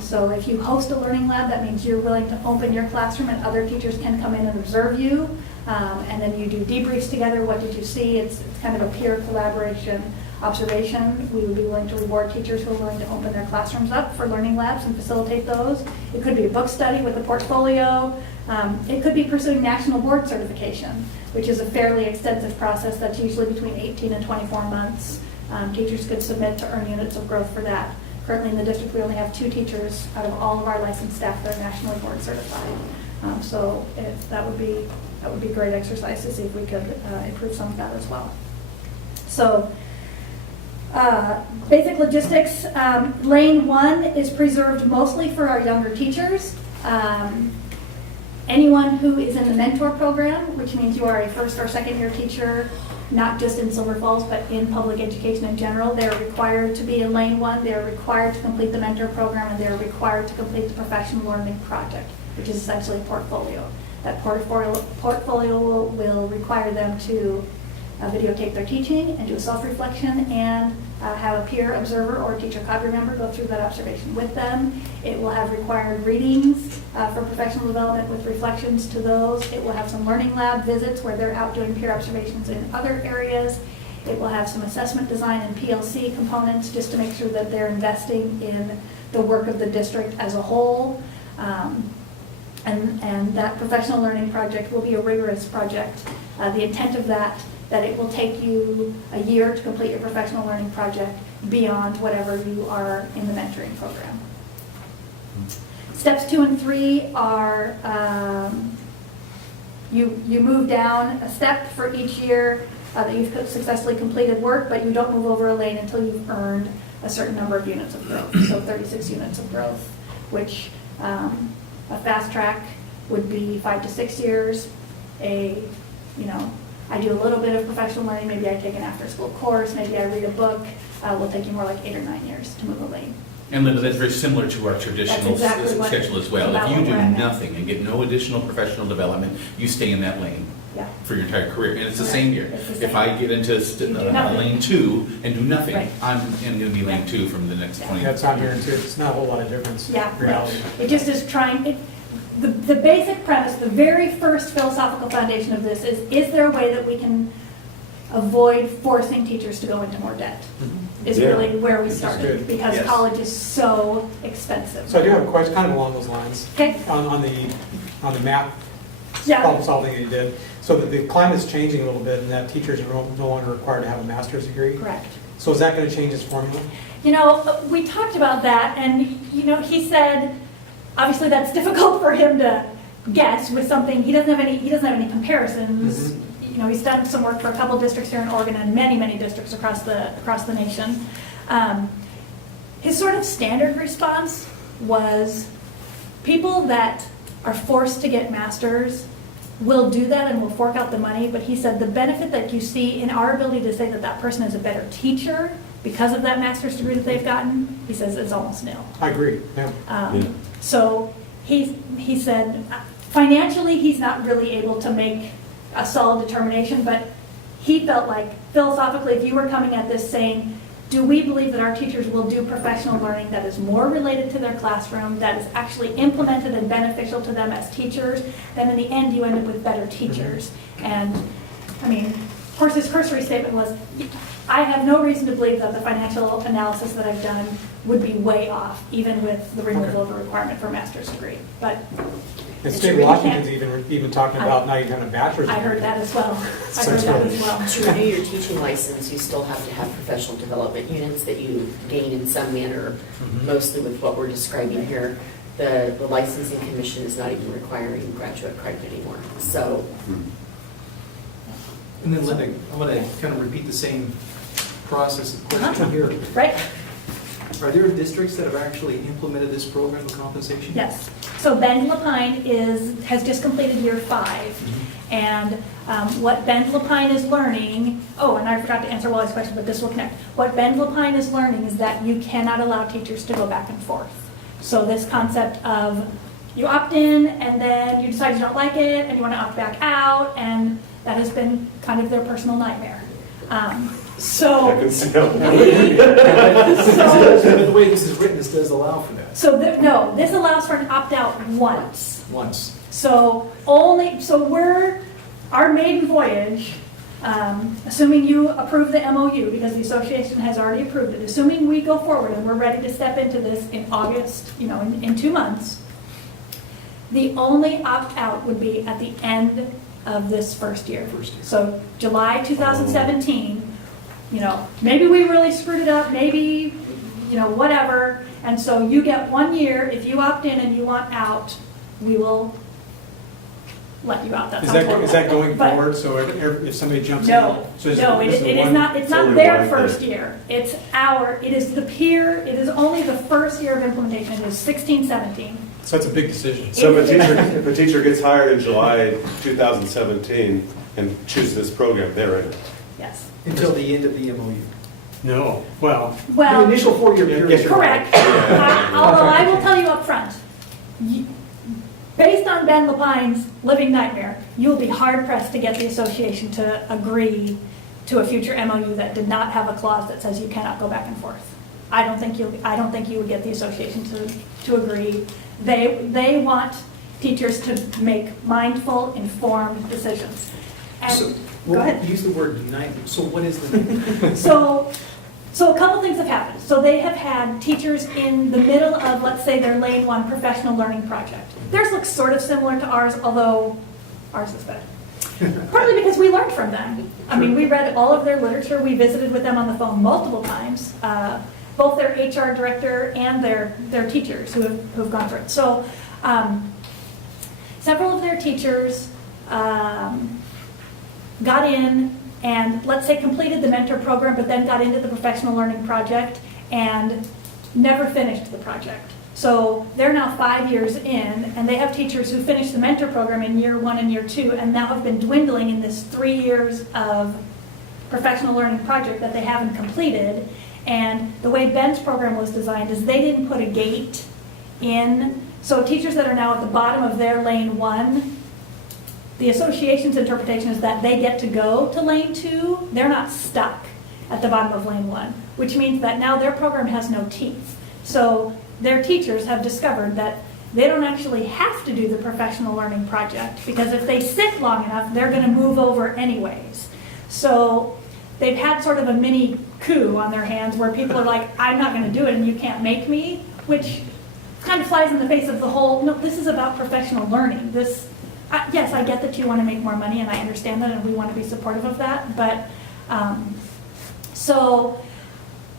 So if you host a learning lab, that means you're willing to open your classroom and other teachers can come in and observe you. And then you do debriefs together. What did you see? It's kind of a peer collaboration observation. We would be willing to reward teachers who are willing to open their classrooms up for learning labs and facilitate those. It could be a book study with a portfolio. It could be pursuing national board certification, which is a fairly extensive process that's usually between 18 and 24 months. Teachers could submit to earn units of growth for that. Currently in the district, we only have 2 teachers out of all of our licensed staff that are nationally board certified. So that would be a great exercise to see if we could improve some of that as well. So basic logistics, lane 1 is preserved mostly for our younger teachers. Anyone who is in the mentor program, which means you are a first or second year teacher, not just in Silver Falls, but in public education in general, they're required to be in lane 1, they're required to complete the mentor program, and they're required to complete the professional learning project, which is essentially a portfolio. That portfolio will require them to videotape their teaching and do a self-reflection and have a peer observer or a teacher cadre member go through that observation with them. It will have required readings for professional development with reflections to those. It will have some learning lab visits where they're out doing peer observations in other areas. It will have some assessment design and PLC components just to make sure that they're investing in the work of the district as a whole. And that professional learning project will be a rigorous project. The intent of that it will take you a year to complete your professional learning project beyond whatever you are in the mentoring program. Steps 2 and 3 are you move down a step for each year that you've successfully completed work, but you don't move over a lane until you've earned a certain number of units of growth, so 36 units of growth, which a fast track would be 5 to 6 years. I do a little bit of professional learning, maybe I take an after-school course, maybe I read a book, will take you more like 8 or 9 years to move a lane. And Linda, that's very similar to our traditional That's exactly what- schedule as well. about If you what do we're at now. nothing and get no additional professional development, you stay in that lane Yeah. for your entire career. And it's the Right. same here. It's the same. If I get into do nothing. lane 2 and do nothing, Right. I'm going to be lane 2 from the next Yeah. 20 That's not guaranteed, it's not a whole lot of difference. Yeah, Reality. it just is trying, the basic premise, the very first philosophical foundation of this is there a way that we can avoid forcing teachers to go into more debt? Is Yeah. really where we This is started, good. because Yes. college is so expensive. So I do have a question kind of along those lines. Okay. On the map Yeah, problem solving that you did. So that the climate's changing a little bit and that teachers are no longer required to have a master's degree. correct. So is that going to change this formula? We talked about that, and, he said, obviously that's difficult for him to guess with something, he doesn't have any comparisons. He's done some work for a couple districts here in Oregon and many, many districts across the nation. His sort of standard response was people that are forced to get masters will do that and will fork out the money, but he said the benefit that you see in our ability to say that that person is a better teacher because of that master's degree that they've gotten, he says is almost nil. I agree, yeah. So he said financially he's not really able to make a solid determination, but he felt like philosophically if you were coming at this saying do we believe that our teachers will do professional learning that is more related to their classroom, that is actually implemented and beneficial to them as teachers, then in the end you end up with better teachers. And, I mean, of course, his cursory statement was, I have no reason to believe that the financial analysis that I've done would be way off, even with the removal of a requirement for a master's degree. But And It's State really Washington's even talking about now you're having a bachelor's. I heard that as well. I So heard that it's as well. To renew your teaching license, you still have to have professional development units that you gain in some manner, mostly with what we're describing here. The licensing commission is not even requiring graduate credit anymore. So And then Linda, I'm going to kind of repeat the same process of question here. Right? Are there districts that have actually implemented this program of compensation? Yes. So Bend Lapine has just completed year 5. And what Bend Lapine is learning, oh, and I forgot to answer Wally's question, but this will connect. What Bend Lapine is learning is that you cannot allow teachers to go back and forth. So this concept of you opt in and then you decide you don't like it and you want to opt back out, and that has been kind of their personal nightmare. So. I can see how. So the way this is written, this does allow for that, No, this allows for an opt-out once. once. So our maiden voyage, assuming you approve the MOU, because the association has already approved it, assuming we go forward and we're ready to step into this in August, in 2 months, the only opt-out would be at the end of this first year. So July 2017, maybe we really screwed it up, maybe, whatever. And so you get 1 year. If you opt in and you want out, we will let you out. Is that going But- forward, so if somebody jumps in? No, So no, this it is one- not, it's not only their one first thing. year. It is only the first year of implementation. It is 16, 17. So it's a big decision. So if a teacher gets hired in July 2017 and chooses this program, they're in it. Yes. Until the end of the MOU. No, well, The Well, initial 4-year period. Yes, you're correct. Although I will tell you up front, based on Ben Lapine's living nightmare, you'll be hard pressed to get the association to agree to a future MOU that did not have a clause that says you cannot go back and forth. I don't think you would get the association to agree. They want teachers to make mindful, informed decisions. So, And, go well, ahead. use the word unite. So what is the, So a couple things have happened. So they have had teachers in the middle of, let's say, their Lane 1 professional learning project. Theirs looks sort of similar to ours, although ours is better. Partly because we learned from them. I mean, we read all of their literature. We visited with them on the phone multiple times, both their HR director and their teachers who have gone through it. So several of their teachers got in and, let's say, completed the mentor program, but then got into the professional learning project and never finished the project. So they're now 5 years in, and they have teachers who finished the mentor program in year 1 and year 2, and now have been dwindling in this 3 years of professional learning project that they haven't completed. And the way Ben's program was designed is they didn't put a gate in. So teachers that are now at the bottom of their Lane 1, the association's interpretation is that they get to go to Lane 2. They're not stuck at the bottom of Lane 1, which means that now their program has no teeth. So their teachers have discovered that they don't actually have to do the professional learning project, because if they sit long enough, they're going to move over anyways. So they've had sort of a mini coup on their hands where people are like, I'm not going to do it and you can't make me, which kind of flies in the face of the whole, no, this is about professional learning. Yes, I get that you want to make more money, and I understand that, and we want to be supportive of that, but so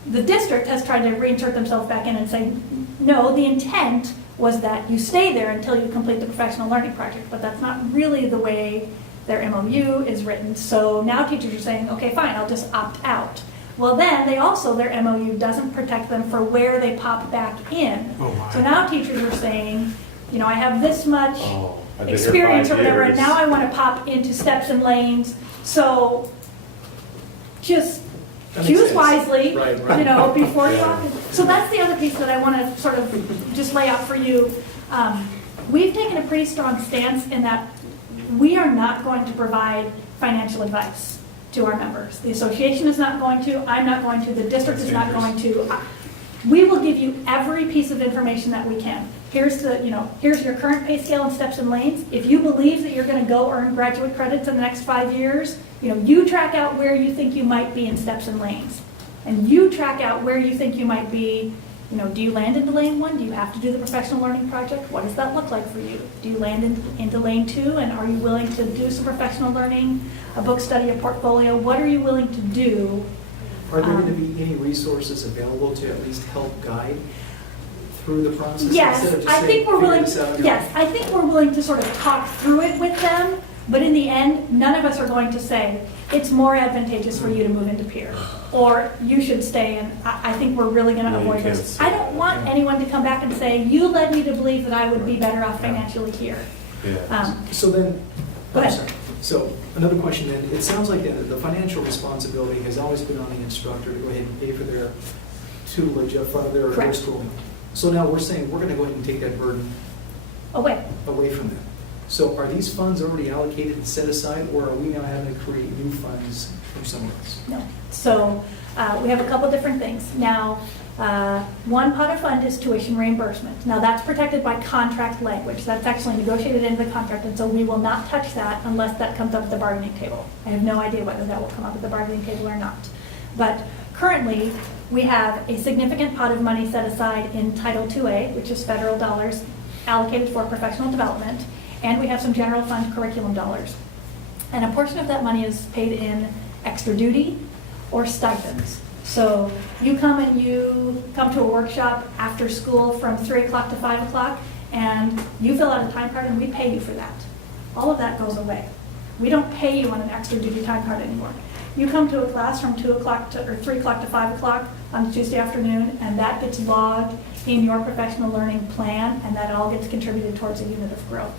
the district has tried to reinsert themselves back in and say, no, the intent was that you stay there until you complete the professional learning project, but that's not really the way their MOU is written. So now teachers are saying, okay, fine, I'll just opt out. Well, then their MOU doesn't protect them for where they pop back in. Oh, my. So now teachers are saying, I have this much I've been here experience 5 or whatever, and years. now I want to pop into steps and lanes. So just That makes choose sense. wisely, Right. before you Yeah. opt in. So that's the other piece that I want to sort of just lay out for you. We've taken a pretty strong stance in that we are not going to provide financial advice. to our members. The association is not going to, I'm not going to, the district is not going to. We will give you every piece of information that we can. Here's here's your current pay scale and steps and lanes. If you believe that you're going to go earn graduate credits in the next 5 years, you track out where you think you might be in steps and lanes. And you track out where you think you might be. Do you land into lane 1? Do you have to do the professional learning project? What does that look like for you? Do you land into lane 2? And are you willing to do some professional learning, a book study, a portfolio? What are you willing to do? Are there going to be any resources available to at least help guide through the process? Instead of Yes, just I saying, think we're "Figure willing. this out, Yes, I think we're willing to sort of talk through it with them. But in the end, none of us are going to say it's more advantageous for you to move into peer, or you should stay. And I think we're really going to No, you avoid can't this. say I don't want anyone to come back and say you led me to believe that I would be better off financially here. Yeah. So then, Go I'm ahead. sorry. So another question then, it sounds like the financial responsibility has always been on the instructor to go ahead and pay for their tutelage up front of their Correct. school. So now we're saying we're going to go ahead and take that burden Away. away from them. So are these funds already allocated and set aside, or are we now having to create new funds from somewhere else? No. So we have a couple different things. Now, one pot of fund is tuition reimbursement. Now, that's protected by contract language. That's actually negotiated into the contract, and so we will not touch that unless that comes up at the bargaining table. I have no idea whether that will come up at the bargaining table or not. But currently, we have a significant pot of money set aside in Title IIA, which is federal dollars allocated for professional development, and we have some general fund curriculum dollars. And a portion of that money is paid in extra duty or stipends. So you come to a workshop after school from 3 o'clock to 5 o'clock, and you fill out a time card and we pay you for that. All of that goes away. We don't pay you on an extra duty time card anymore. You come to a class from 2 o'clock or 3 o'clock to 5 o'clock on Tuesday afternoon, and that gets logged in your professional learning plan, and that all gets contributed towards a unit of growth.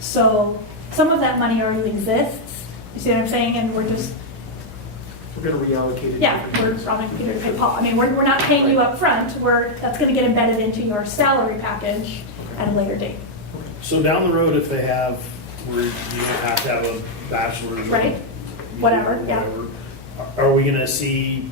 So some of that money already exists. You see what I'm saying? And we're going to reallocate it. Yeah, we're probably going to pay Paul. I mean, we're not paying you up front. That's going to get embedded into your salary package at a later date. So down the road, if they have, where you don't have to have a bachelor's. or Right. Whatever, yeah. whatever, are we gonna see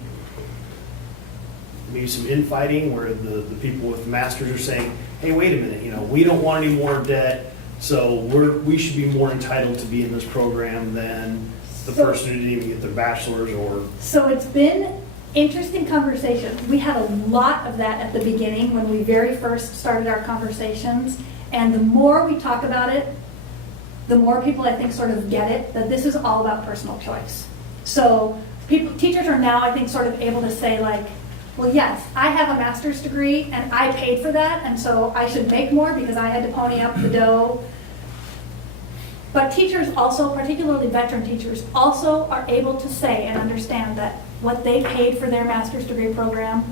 maybe some infighting where the people with masters are saying, hey, wait a minute, we don't want any more debt, so we should be more entitled to be in this program than the person who didn't even get their bachelor's or. So it's been interesting conversations. We had a lot of that at the beginning when we very first started our conversations. And the more we talk about it, the more people I think sort of get it, that this is all about personal choice. So teachers are now, I think, sort of able to say like, well, yes, I have a master's degree and I paid for that, and so I should make more because I had to pony up the dough. But teachers also, particularly veteran teachers, also are able to say and understand that what they paid for their master's degree program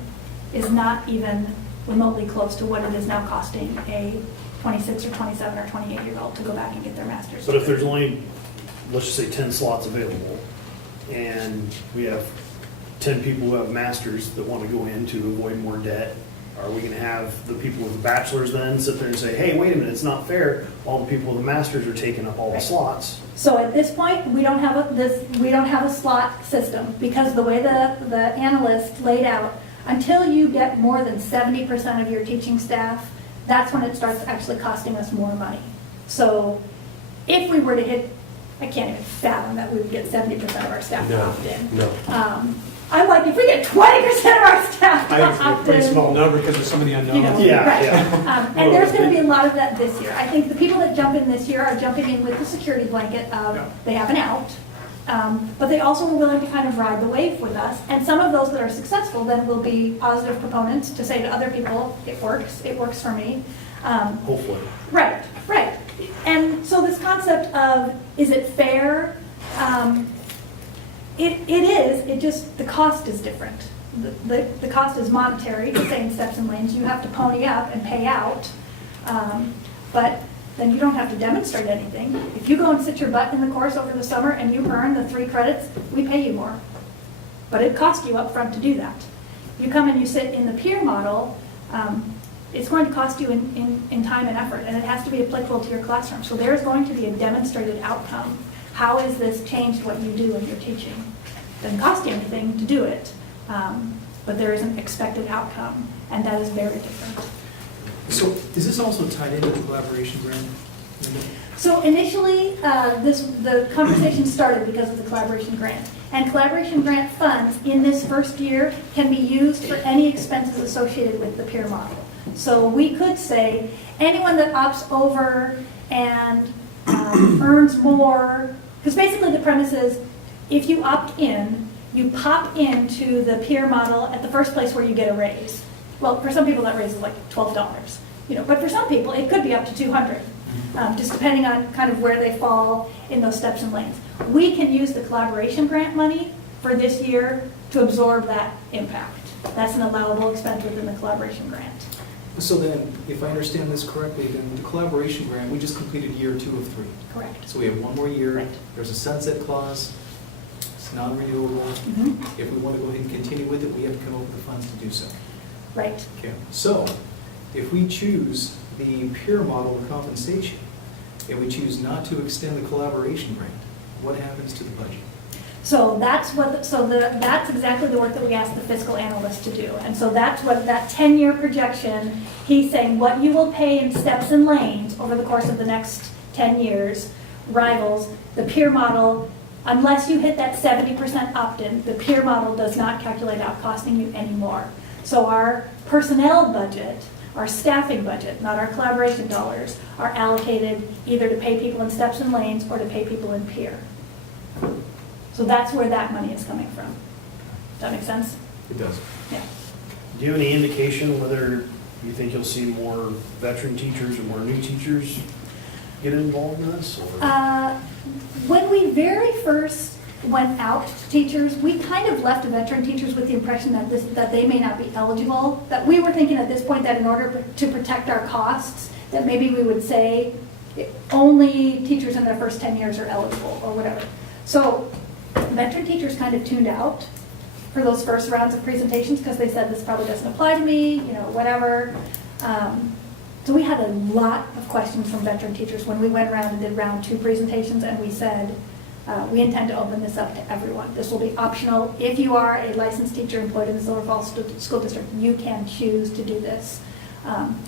is not even remotely close to what it is now costing a 26 or 27 or 28-year-old to go back and get their master's. But if there's only, let's just say 10 slots available, and we have 10 people who have masters that want to go in to avoid more debt, are we going to have the people with bachelors then sit there and say, hey, wait a minute, it's not fair, all the people with the masters are taking up all the slots? So at this point, we don't have a slot system, because the way the analyst laid out, until you get more than 70% of your teaching staff, that's when it starts actually costing us more money. So if we were to hit, I can't even fathom that we would get 70% of our staff to opt in. No. I'm like, if we get 20% of our staff I to think it's a opt pretty in. small number because of some of the unknowns. Yeah, Right. yeah. And there's going to be a lot of that this year. I think the people that jump in this year are jumping in with the security blanket of they have an out. But they also were willing to kind of ride the wave with us. And some of those that are successful then will be positive proponents to say to other people, it works for me. Hopefully. Right. And so this concept of, is it fair? It is, it just, the cost is different. The cost is monetary, the same steps and lanes. You have to pony up and pay out. But then you don't have to demonstrate anything. If you go and sit your butt in the course over the summer and you earn the 3 credits, we pay you more. But it costs you up front to do that. You come and you sit in the peer model, it's going to cost you in time and effort, and it has to be applicable to your classroom. So there's going to be a demonstrated outcome. How has this changed what you do in your teaching? doesn't cost you anything to do it, but there is an expected outcome, and that is very different. So is this also tied into the collaboration grant? Linda? So initially, the conversation started because of the collaboration grant. And collaboration grant funds in this first year can be used for any expenses associated with the peer model. So we could say, anyone that opts over and earns more, because basically the premise is, if you opt in, you pop into the peer model at the first place where you get a raise. Well, for some people that raise is like $12, but for some people it could be up to $200, just depending on kind of where they fall in those steps and lanes. We can use the collaboration grant money for this year to absorb that impact. That's an allowable expense within the collaboration grant. So then, if I understand this correctly, then the collaboration grant, we just completed year 2 of 3. Correct. So we have one more year. Right. There's a sunset clause. It's non-renewable. Mhm. If we want to go ahead and continue with it, we have to come up with the funds to do so. Right. Okay. So if we choose the peer model of compensation, and we choose not to extend the collaboration grant, what happens to the budget? So that's that's exactly the work that we asked the fiscal analyst to do. And so that's what that 10-year projection, he's saying what you will pay in steps and lanes over the course of the next 10 years rivals the peer model. Unless you hit that 70% opt-in, the peer model does not calculate out costing you anymore. So our personnel budget, our staffing budget, not our collaboration dollars, are allocated either to pay people in steps and lanes or to pay people in peer. So that's where that money is coming from. Does that make sense? It does. Yeah. Do you have any indication whether you think you'll see more veteran teachers or more new teachers get involved in this? Or? When we very first went out to teachers, we kind of left the veteran teachers with the impression that they may not be eligible. That we were thinking at this point that in order to protect our costs, that maybe we would say only teachers in their first 10 years are eligible or whatever. So veteran teachers kind of tuned out for those first rounds of presentations because they said this probably doesn't apply to me, whatever. So we had a lot of questions from veteran teachers when we went around and did round 2 presentations, and we said, we intend to open this up to everyone. This will be optional. If you are a licensed teacher employed in the Silver Falls School District, you can choose to do this.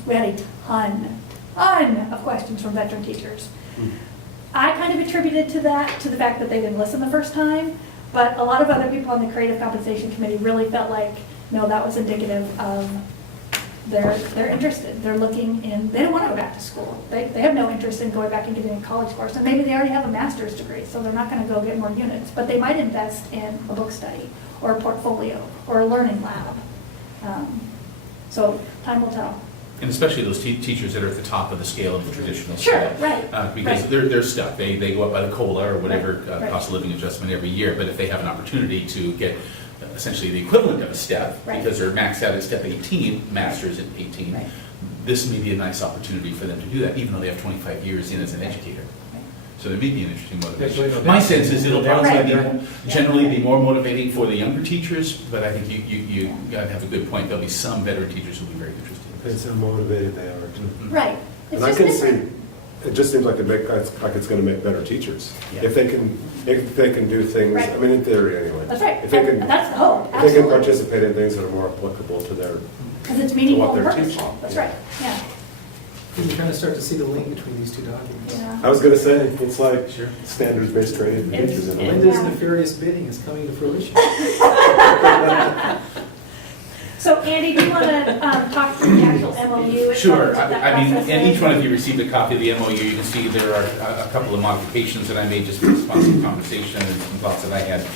We had a ton of questions from veteran teachers. I kind of attributed to the fact that they didn't listen the first time, but a lot of other people on the Creative Compensation Committee really felt like, no, that was indicative of they're interested. They're looking in, they don't want to go back to school. They have no interest in going back and getting a college course, and maybe they already have a master's degree, so they're not going to go get more units, but they might invest in a book study or a portfolio or a learning lab. So time will tell. And especially those teachers that are at the top of the scale of the traditional Sure, scale. right, Because right. they're stuck. They go up by the COLA or whatever Right. cost of living adjustment every year. But if they have an opportunity to get essentially the equivalent of a step, Right. because they're maxed out at step 18, masters at 18, Right. this may be a nice opportunity for them to do that, even though they have 25 years in as an educator. So there may be an interesting motivation. My sense is it'll probably Right. generally be more motivating for the younger teachers, but I think you gotta have a good point. There'll be some veteran teachers who'll be very interested. Depends how motivated they are. too. Right. It's And I just can different. see, it just seems like it's going to make better teachers. Yeah. If they can do things, Right. I mean, in theory anyway. That's right. If they can, That's the hope, if they can absolutely. participate in things that are more applicable to their, Because it's meaningful what and they're purposeful. teaching. That's Yeah. right, yeah. You're trying to start to see the link between these two documents. Yeah. I was going to say, it's like Sure. standards-based training for It's- teachers. in a way. Linda's Yeah. nefarious bidding is coming to fruition. So Andy, do you want to talk through the actual MOU? and Sure. what that I mean, process and is? each one of you received a copy of the MOU. You can see there are a couple of modifications that I made just in response to the conversation and some thoughts that I had.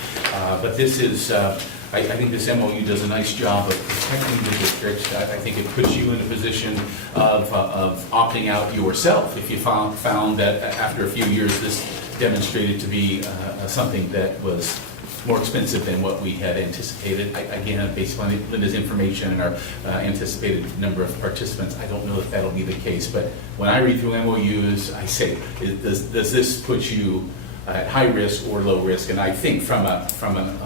But this is, I think this MOU does a nice job of protecting the district. I think it puts you in a position of opting out yourself if you found that after a few years this demonstrated to be something that was more expensive than what we had anticipated. Again, based on Linda's information and our anticipated number of participants, I don't know if that'll be the case. But when I read through MOUs, I say, does this put you at high risk or low risk? And I think from an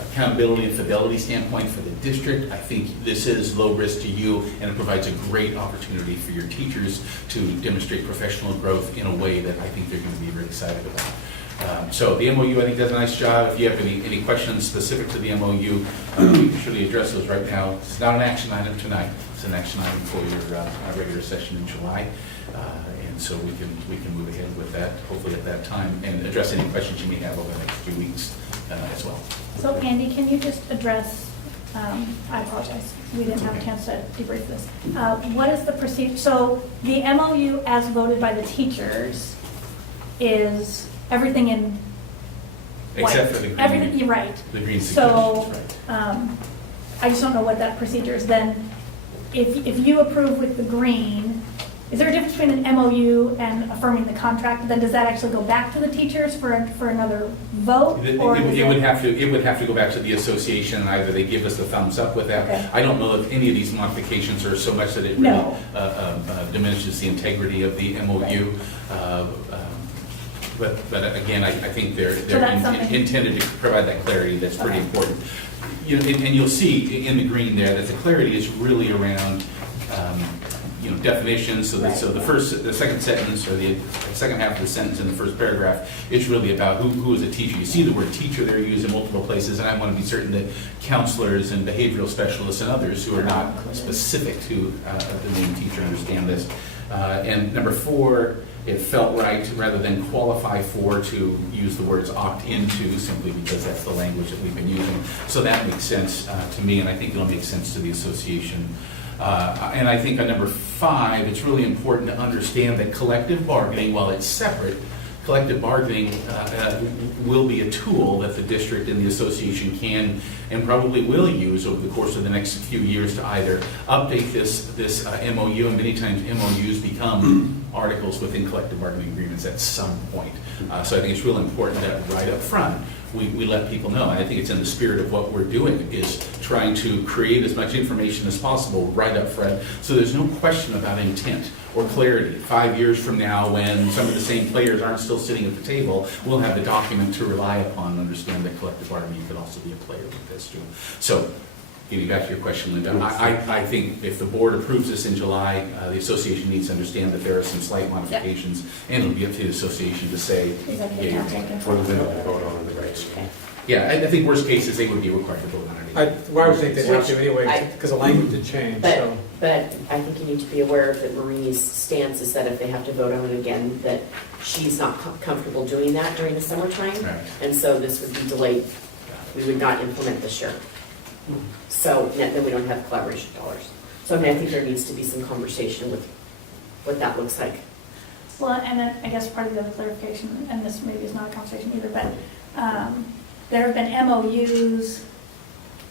accountability and fidelity standpoint for the district, I think this is low risk to you, and it provides a great opportunity for your teachers to demonstrate professional growth in a way that I think they're going to be very excited about. So the MOU, I think, does a nice job. If you have any questions specific to the MOU, we can surely address those right now. It's not an action item tonight. It's an action item for your regular session in July. And so we can move ahead with that, hopefully at that time, and address any questions you may have over the next few weeks as well. So Andy, can you just address, I apologize, we didn't have a chance to debrief this. What is the procedure, so the MOU as voted by the teachers is everything in white? Except for the green. Everything, you're right. The green So, suggestions, right. I just don't know what that procedure is. Then, if you approve with the green, is there a difference between an MOU and affirming the contract? Then does that actually go back to the teachers for another vote? It or is would have to go back to the association, and either they give us the thumbs up with that. Okay. I don't know if any of these modifications are so much that it really No. diminishes the integrity of the MOU. But again, I think they're that's something- intended to provide that clarity that's pretty important. And you'll see in the green there that the clarity is really around definitions. So the second sentence, or the second half of the sentence in the first paragraph, it's really about who is a teacher. You see the word teacher there used in multiple places, and I want to be certain that counselors and behavioral specialists and others who are not specific to the name teacher understand this. And number 4, it felt right, rather than qualify for, to use the words opt into, simply because that's the language that we've been using. So that makes sense to me, and I think it'll make sense to the association. And I think on number 5, it's really important to understand that collective bargaining, while it's separate, collective bargaining will be a tool that the district and the association can and probably will use over the course of the next few years to either update this MOU, and many times MOUs become articles within collective bargaining agreements at some point. So I think it's really important that right up front, we let people know. And I think it's in the spirit of what we're doing, is trying to create as much information as possible right up front, so there's no question about intent or clarity. 5 years from now, when some of the same players aren't still sitting at the table, we'll have the document to rely upon and understand that collective bargaining could also be a player with this too. So, getting back to your question, Linda, I think if the board approves this in July, the association needs to understand that there are some slight modifications, and it'll be up to the association to say, Executive yeah, you're council right. can- For them to vote on the rights. Yeah, I think worst case is they would be required to vote on it. I would think they'd have to anyway, I- because the language had changed, so. But I think you need to be aware that Marie's stance is that if they have to vote on it again, that she's not comfortable doing that during the summertime. Right. And so this would be delayed. We would not implement this year. So then we don't have collaboration dollars. So I mean, I think there needs to be some conversation with what that looks like. Well, and then I guess part of the other clarification, and this maybe is not a conversation either, but there have been MOUs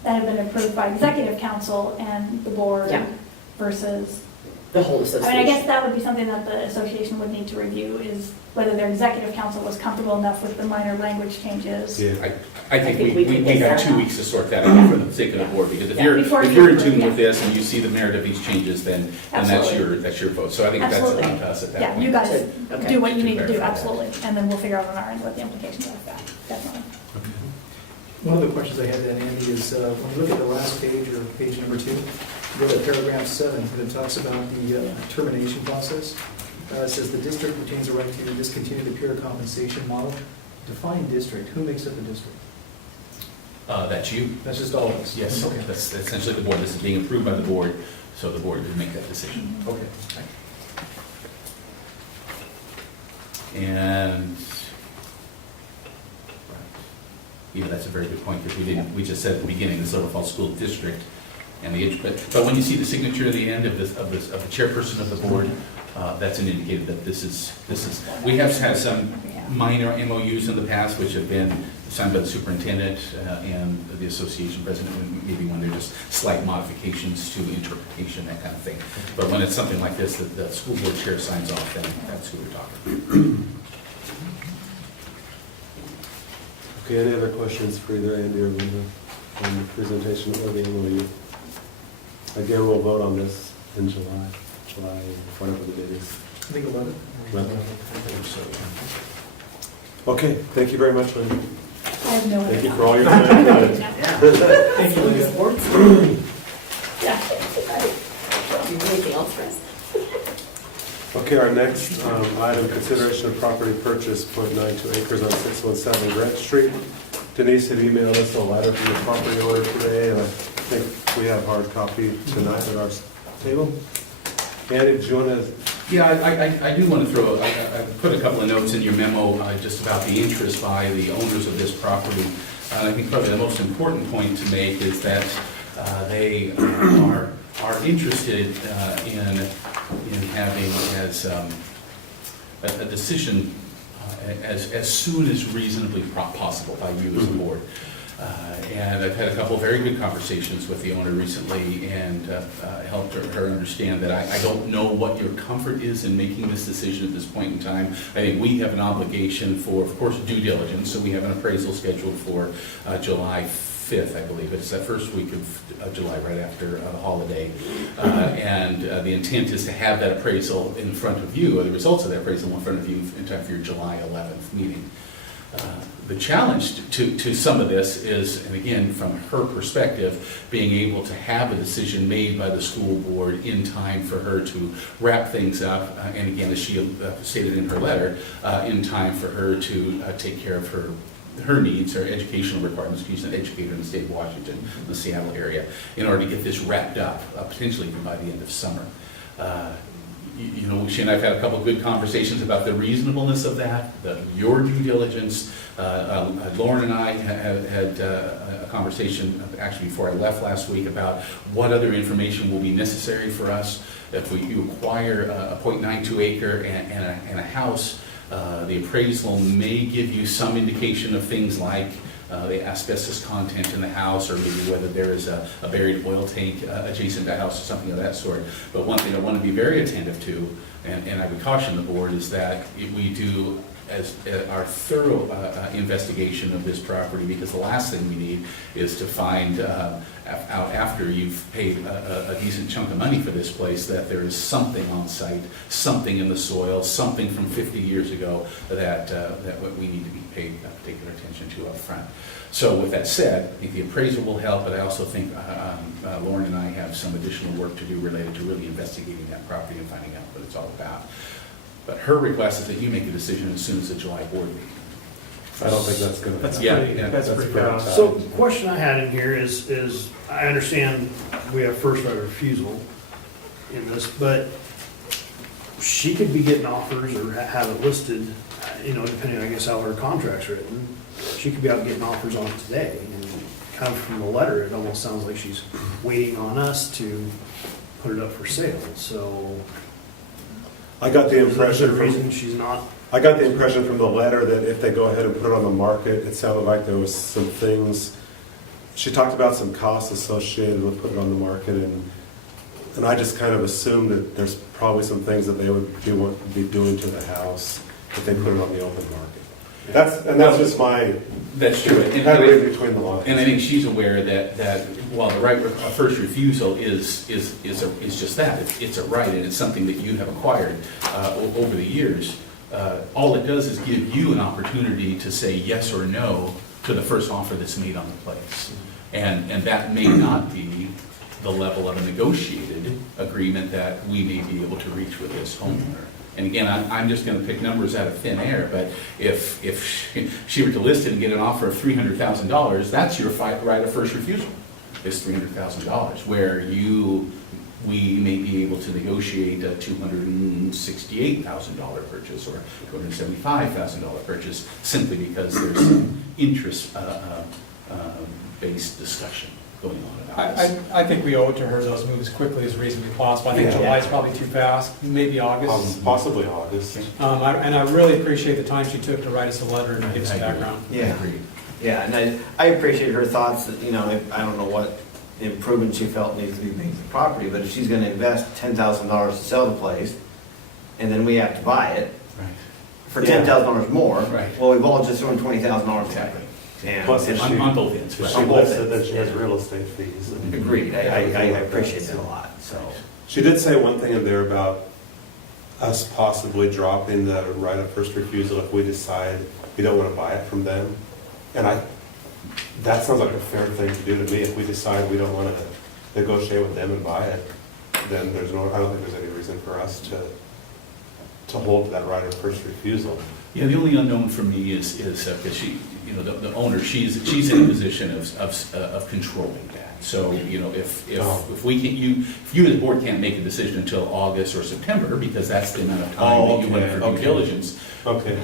that have been approved by executive council and the board Yeah. versus, The whole I association. mean, I guess that would be something that the association would need to review, is whether their executive council was comfortable enough with the minor language changes. Yeah. I think we we can have get that. 2 weeks to sort that out for the sake of the board, because if Yeah, you're before in you- tune yeah. with this and you see the merit of these changes, then that's Absolutely. your vote. So I think that's Absolutely. up to us at that Yeah, point. you guys Okay. do what you To need to do, clarify that. absolutely, and then we'll figure out on our end what the implications are of that, definitely. One of the questions I had then, Andy, is when you look at the last page, or page number 2, go to paragraph 7, and it talks about the termination process. It says the district retains the right to discontinue the peer compensation model. Define district, who makes up the district? That's you. That's just all of us? Yes, Okay. that's essentially the board. This is being approved by the board, so the board would make that decision. Okay. And, yeah, that's a very good point, because we just said at the beginning, the Silver Falls School District, and but when you see the signature at the end of the chairperson of the board, that's an indicator that this is, we have had some minor MOUs in the past, which have been signed by the superintendent and the association president, maybe when they're just slight modifications to interpretation, that kind of thing. But when it's something like this, that the school board chair signs off, then that's who we're talking. Okay, any other questions for either Andy or Linda on the presentation of the MOU? Again, we'll vote on this in July, whatever the date is. Think about it. Okay, thank you very much, Linda. I have no idea. Thank you for all your time. Thank you, Lydia. Yeah. Do you have anything else for us? Okay, our next item, consideration of property purchase, .92 acres on 617 Grant Street. Denise had emailed us a letter from the property owner today, and I think we have hard copy tonight at our table. Andy, do you want to? Yeah, I do want to throw, I put a couple of notes in your memo just about the interest by the owners of this property. I think probably the most important point to make is that they are interested in having as a decision as soon as reasonably possible by you as a board. And I've had a couple of very good conversations with the owner recently and helped her understand that I don't know what your comfort is in making this decision at this point in time. I think we have an obligation for, of course, due diligence, so we have an appraisal scheduled for July 5th, I believe. It's that first week of July, right after the holiday. And the intent is to have that appraisal in front of you, or the results of that appraisal in front of you in time for your July 11th meeting. The challenge to some of this is, and again, from her perspective, being able to have a decision made by the school board in time for her to wrap things up, and again, as she stated in her letter, in time for her to take care of her needs, her educational requirements. She's an educator in the state of Washington, the Seattle area, in order to get this wrapped up, potentially even by the end of summer. You know, she and I have had a couple of good conversations about the reasonableness of that, your due diligence. Lauren and I had a conversation actually before I left last week about what other information will be necessary for us if you acquire a .92 acre and a house. The appraisal may give you some indication of things like the asbestos content in the house, or maybe whether there is a buried oil tank adjacent to the house or something of that sort. But one thing I want to be very attentive to, and I would caution the board, is that if we do as our thorough investigation of this property, because the last thing we need is to find out after you've paid a decent chunk of money for this place that there is something on site, something in the soil, something from 50 years ago that we need to be paid particular attention to up front. So with that said, I think the appraisal will help, but I also think Lauren and I have some additional work to do related to really investigating that property and finding out what it's all about. But her request is that you make a decision as soon as the July board meeting. I don't think that's going to. That's Yeah, pretty, yeah, that's that's pretty fair. fast. So the question I had in here is I understand we have first right of refusal in this, but she could be getting offers or have it listed, you know, depending, I guess, how her contract's written. She could be out getting offers on it today. And kind of from the letter, it almost sounds like she's waiting on us to put it up for sale. So I got the is there impression a from, reason she's not? I got the impression from the letter that if they go ahead and put it on the market, it sounded like there was some things. She talked about some costs associated with putting it on the market, and I just kind of assumed that there's probably some things that they would be doing to the house if they put it on the open market. That's just my That's true. kind of reading between the lines. And I think she's aware that while the right of first refusal is just that, it's a right, and it's something that you have acquired over the years. All it does is give you an opportunity to say yes or no to the first offer that's made on the place. And that may not be the level of a negotiated agreement that we may be able to reach with this homeowner. And again, I'm just going to pick numbers out of thin air, but if she were to list it and get an offer of $300,000, that's your right of first refusal, is $300,000, where we may be able to negotiate a $268,000 purchase or $275,000 purchase simply because there's some interest-based discussion going on about this. I think we owe it to her, those move as quickly as reasonably possible. I think Yeah. July is probably too fast, maybe August. Possibly August. And I really appreciate the time she took to write us a letter and give us I agree. background. Yeah. Agreed. Yeah, and I appreciate her thoughts that, you know, I don't know what improvements she felt needs to be made to the property, but if she's gonna invest $10,000 to sell the place, and then we have to buy it Right. for Yeah. $10,000 more, Right. well, we've all just thrown $20,000 away. Exactly. And Plus, it's- if On both ends. right. She listed that she has real estate fees. Agreed, I appreciate that a lot, so. She did say one thing in there about us possibly dropping the right of first refusal if we decide we don't want to buy it from them. And that sounds like a fair thing to do to me. If we decide we don't want to negotiate with them and buy it, then I don't think there's any reason for us to to hold that right of first refusal. Yeah, the only unknown for me is because she, you know, the owner, she's in a position of controlling that. So, you know, if we can, if you as a board can't make a decision until August or September, because that's the amount of time that you went for due diligence. Okay.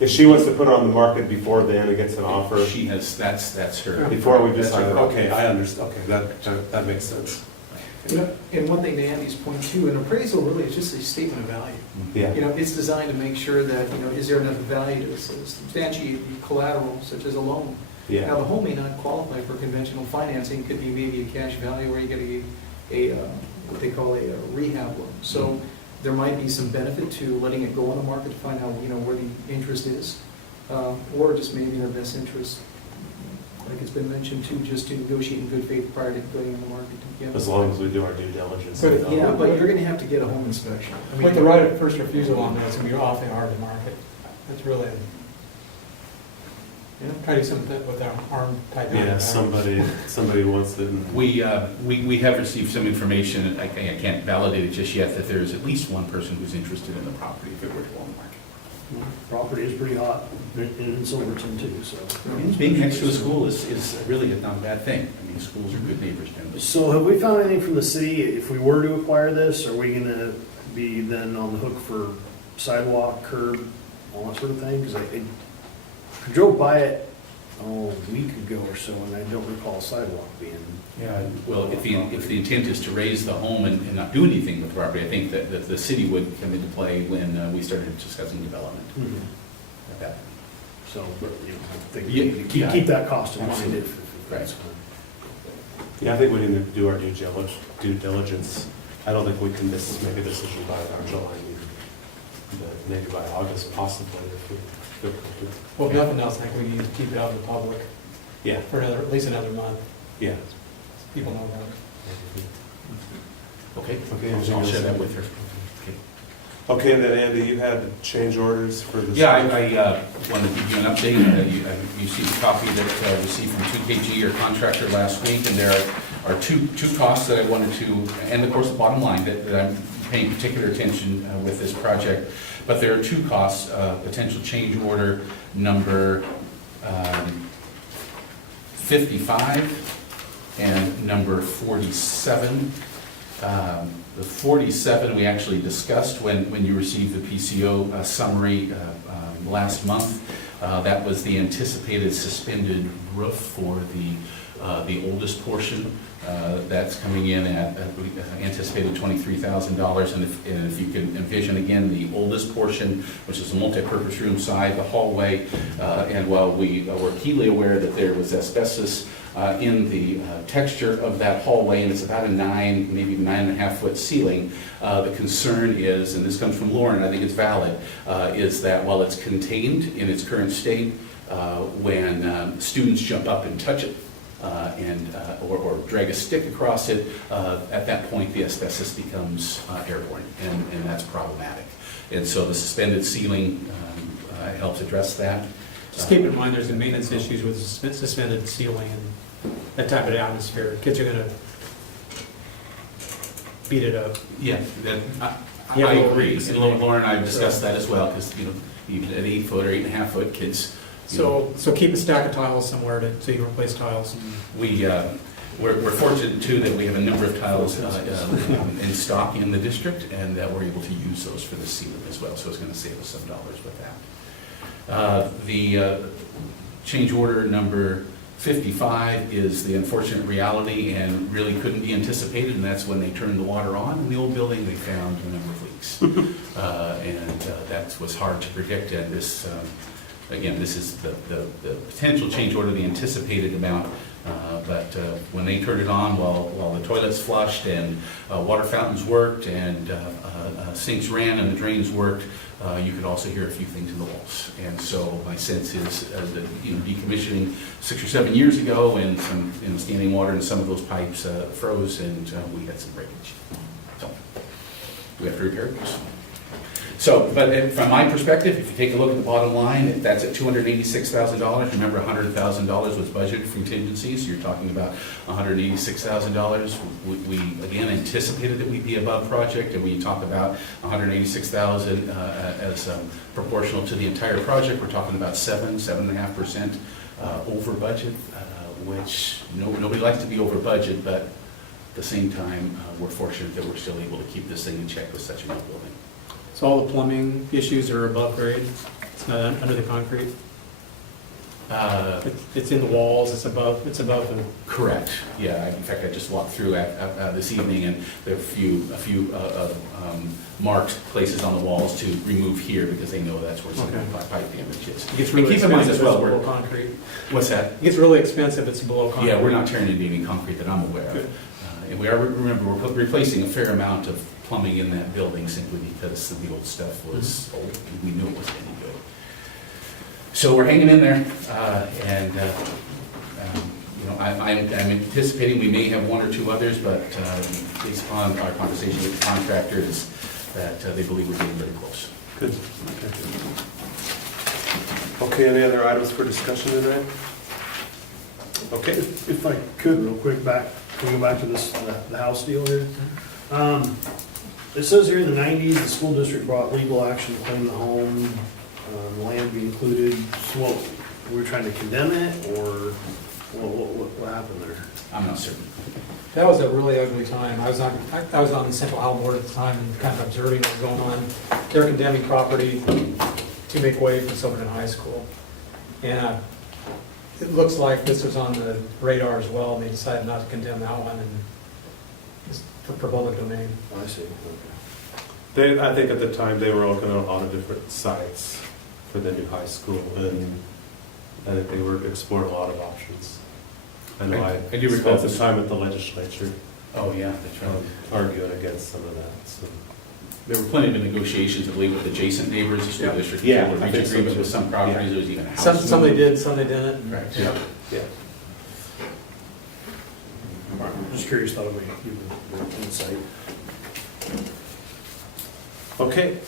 If she wants to put it on the market before then and gets an offer, She has, that's her. before we that's decide, her okay, I understand, okay, that makes sense. You know, and one thing to Andy's point too, an appraisal really is just a statement of value. Yeah. You know, it's designed to make sure that, you know, is there enough value to substantiate the collateral such as a loan? Now, Yeah. the home may not qualify for conventional financing, could be maybe a cash value, or you get a what they call a rehab loan. So there might be some benefit to letting it go on the market to find out, you know, where the interest is, or just maybe in their best interest, like it's been mentioned too, just to negotiate in good faith prior to going on the market. As long as we do our due diligence. But, Yeah, but you're gonna have to get a home inspection. I mean, With the right of first refusal on that, it's gonna be awfully hard to market. That's really, try to do something with our arm tied down. Yeah, somebody wants it. And We have received some information, I can't validate it just yet, that there's at least one person who's interested in the property if it were to go on the market. Property is pretty hot in Silverton too, so. Being next to a school is really not a bad thing. I mean, schools are good neighbors generally. So have we found anything from the city, if we were to acquire this, are we gonna be then on the hook for sidewalk, curb, all that sort of thing? Because I drove by it, a week ago or so, and I don't recall sidewalk being. Yeah, well, if the intent is to raise the home and not do anything with the property, I think that the city would come into play when we started discussing development at that. So, but, you know, I think Yeah, we need to yeah. keep that cost in mind Absolutely. if that's. Yeah, I think we need to do our due diligence. I don't think we can make a decision by our July meeting, but maybe by August possibly if we feel comfortable. Well, if nothing else, I think we need to keep it out in the public Yeah, for at least another month. yeah. People know about it. Okay, Okay, I'll share that with her. Okay, and then Andy, you had change orders for this? Yeah, I wanted to give you an update. You see the copy that I received from 2KG, your contractor, last week, and there are two costs that I wanted to, and of course, the bottom line that I'm paying particular attention with this project. But there are two costs, potential change order number 55 and number 47. The 47 we actually discussed when you received the PCO summary last month. That was the anticipated suspended roof for the oldest portion. That's coming in at anticipated $23,000. And if you can envision again the oldest portion, which is a multi-purpose room side, the hallway, and while we were keenly aware that there was asbestos in the texture of that hallway, and it's about a 9, maybe 9.5 foot ceiling. The concern is, and this comes from Lauren, I think it's valid, is that while it's contained in its current state, when students jump up and touch it, or drag a stick across it, at that point the asbestos becomes airborne, and that's problematic. And so the suspended ceiling helps address that. Just keep in mind, there's the maintenance issues with suspended ceiling and that type of atmosphere. Kids are gonna beat it up. Yeah, Yeah, I well, agree. it's- And Lauren and I have discussed that as well, because, you know, even at 8 foot or 8.5 foot, kids, you know, So keep a stack of tiles somewhere so you can replace tiles. we're fortunate too that we have a number of tiles in stock in the district, and that we're able to use those for the ceiling as well, so it's gonna save us some dollars with that. The change order number 55 is the unfortunate reality and really couldn't be anticipated, and that's when they turned the water on in the old building, they found a number of leaks. And that was hard to predict, and this, again, this is the potential change order, the anticipated amount, but when they turned it on, while the toilets flushed and water fountains worked and sinks ran and the drains worked, you could also hear a few things in the walls. And so my sense is that, you know, decommissioning 6 or 7 years ago, and some, you know, standing water in some of those pipes froze, and we had some breakage. So we have to repair those. So, but from my perspective, if you take a look at the bottom line, that's at $286,000. Remember, $100,000 was budgeted for contingencies. You're talking about $186,000. We again anticipated that we'd be above project, and when you talk about $186,000 as proportional to the entire project, we're talking about 7.5% over budget, which nobody likes to be over budget, but at the same time, we're fortunate that we're still able to keep this thing in check with such a new building. So all the plumbing issues are above grade? It's not under the concrete? It's in the walls, it's above the... Correct, yeah. In fact, I just walked through this evening, and there are a few marked places on the walls to remove here, because they know that's where some of the pipe damage is. It gets And really keep in mind expensive as if well, it's below we're, concrete. what's that? It gets really expensive if it's below concrete. Yeah, we're not tearing into any concrete that I'm aware Good. of. And we are, remember, we're replacing a fair amount of plumbing in that building simply because the old stuff was old, and we knew it wasn't any good. So we're hanging in there, and you know, I'm anticipating we may have one or two others, but based upon our conversation with the contractors, that they believe we're getting very close. Good. Okay, any other items for discussion tonight? Okay. If I could, real quick, can we go back to this, the house deal here? It says here in the 90s, the school district brought legal action to claim the home, the land be included. So what, we were trying to condemn it, or what happened there? I'm not certain. That was a really ugly time. I was on the Central Hall Board at the time and kind of observing what was going on. They're condemning property to make way for Silverton High School. And it looks like this was on the radar as well, and they decided not to condemn that one and just for public domain. Oh, I see, I think at the time they were looking at a lot of different sites for the new high school, and I think they were exploring a lot of options. I know I do recall spent some this. time at the legislature Oh, yeah, that's right. arguing against some of that, so. There were plenty of negotiations, I believe, with adjacent neighbors, the school district. Yeah, Able to I reach think so, agreement too. with some properties, there was even a house. Some they move. did, some they didn't. Right. Yeah. Yeah. I'm just curious, thought it would give more insight. Okay,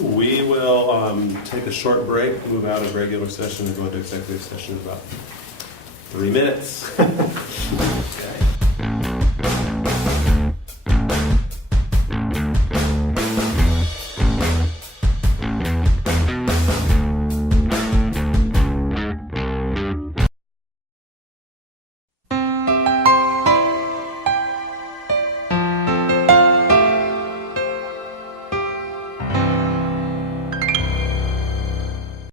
we will take a short break, move out of regular session and go into executive session in about 3 minutes.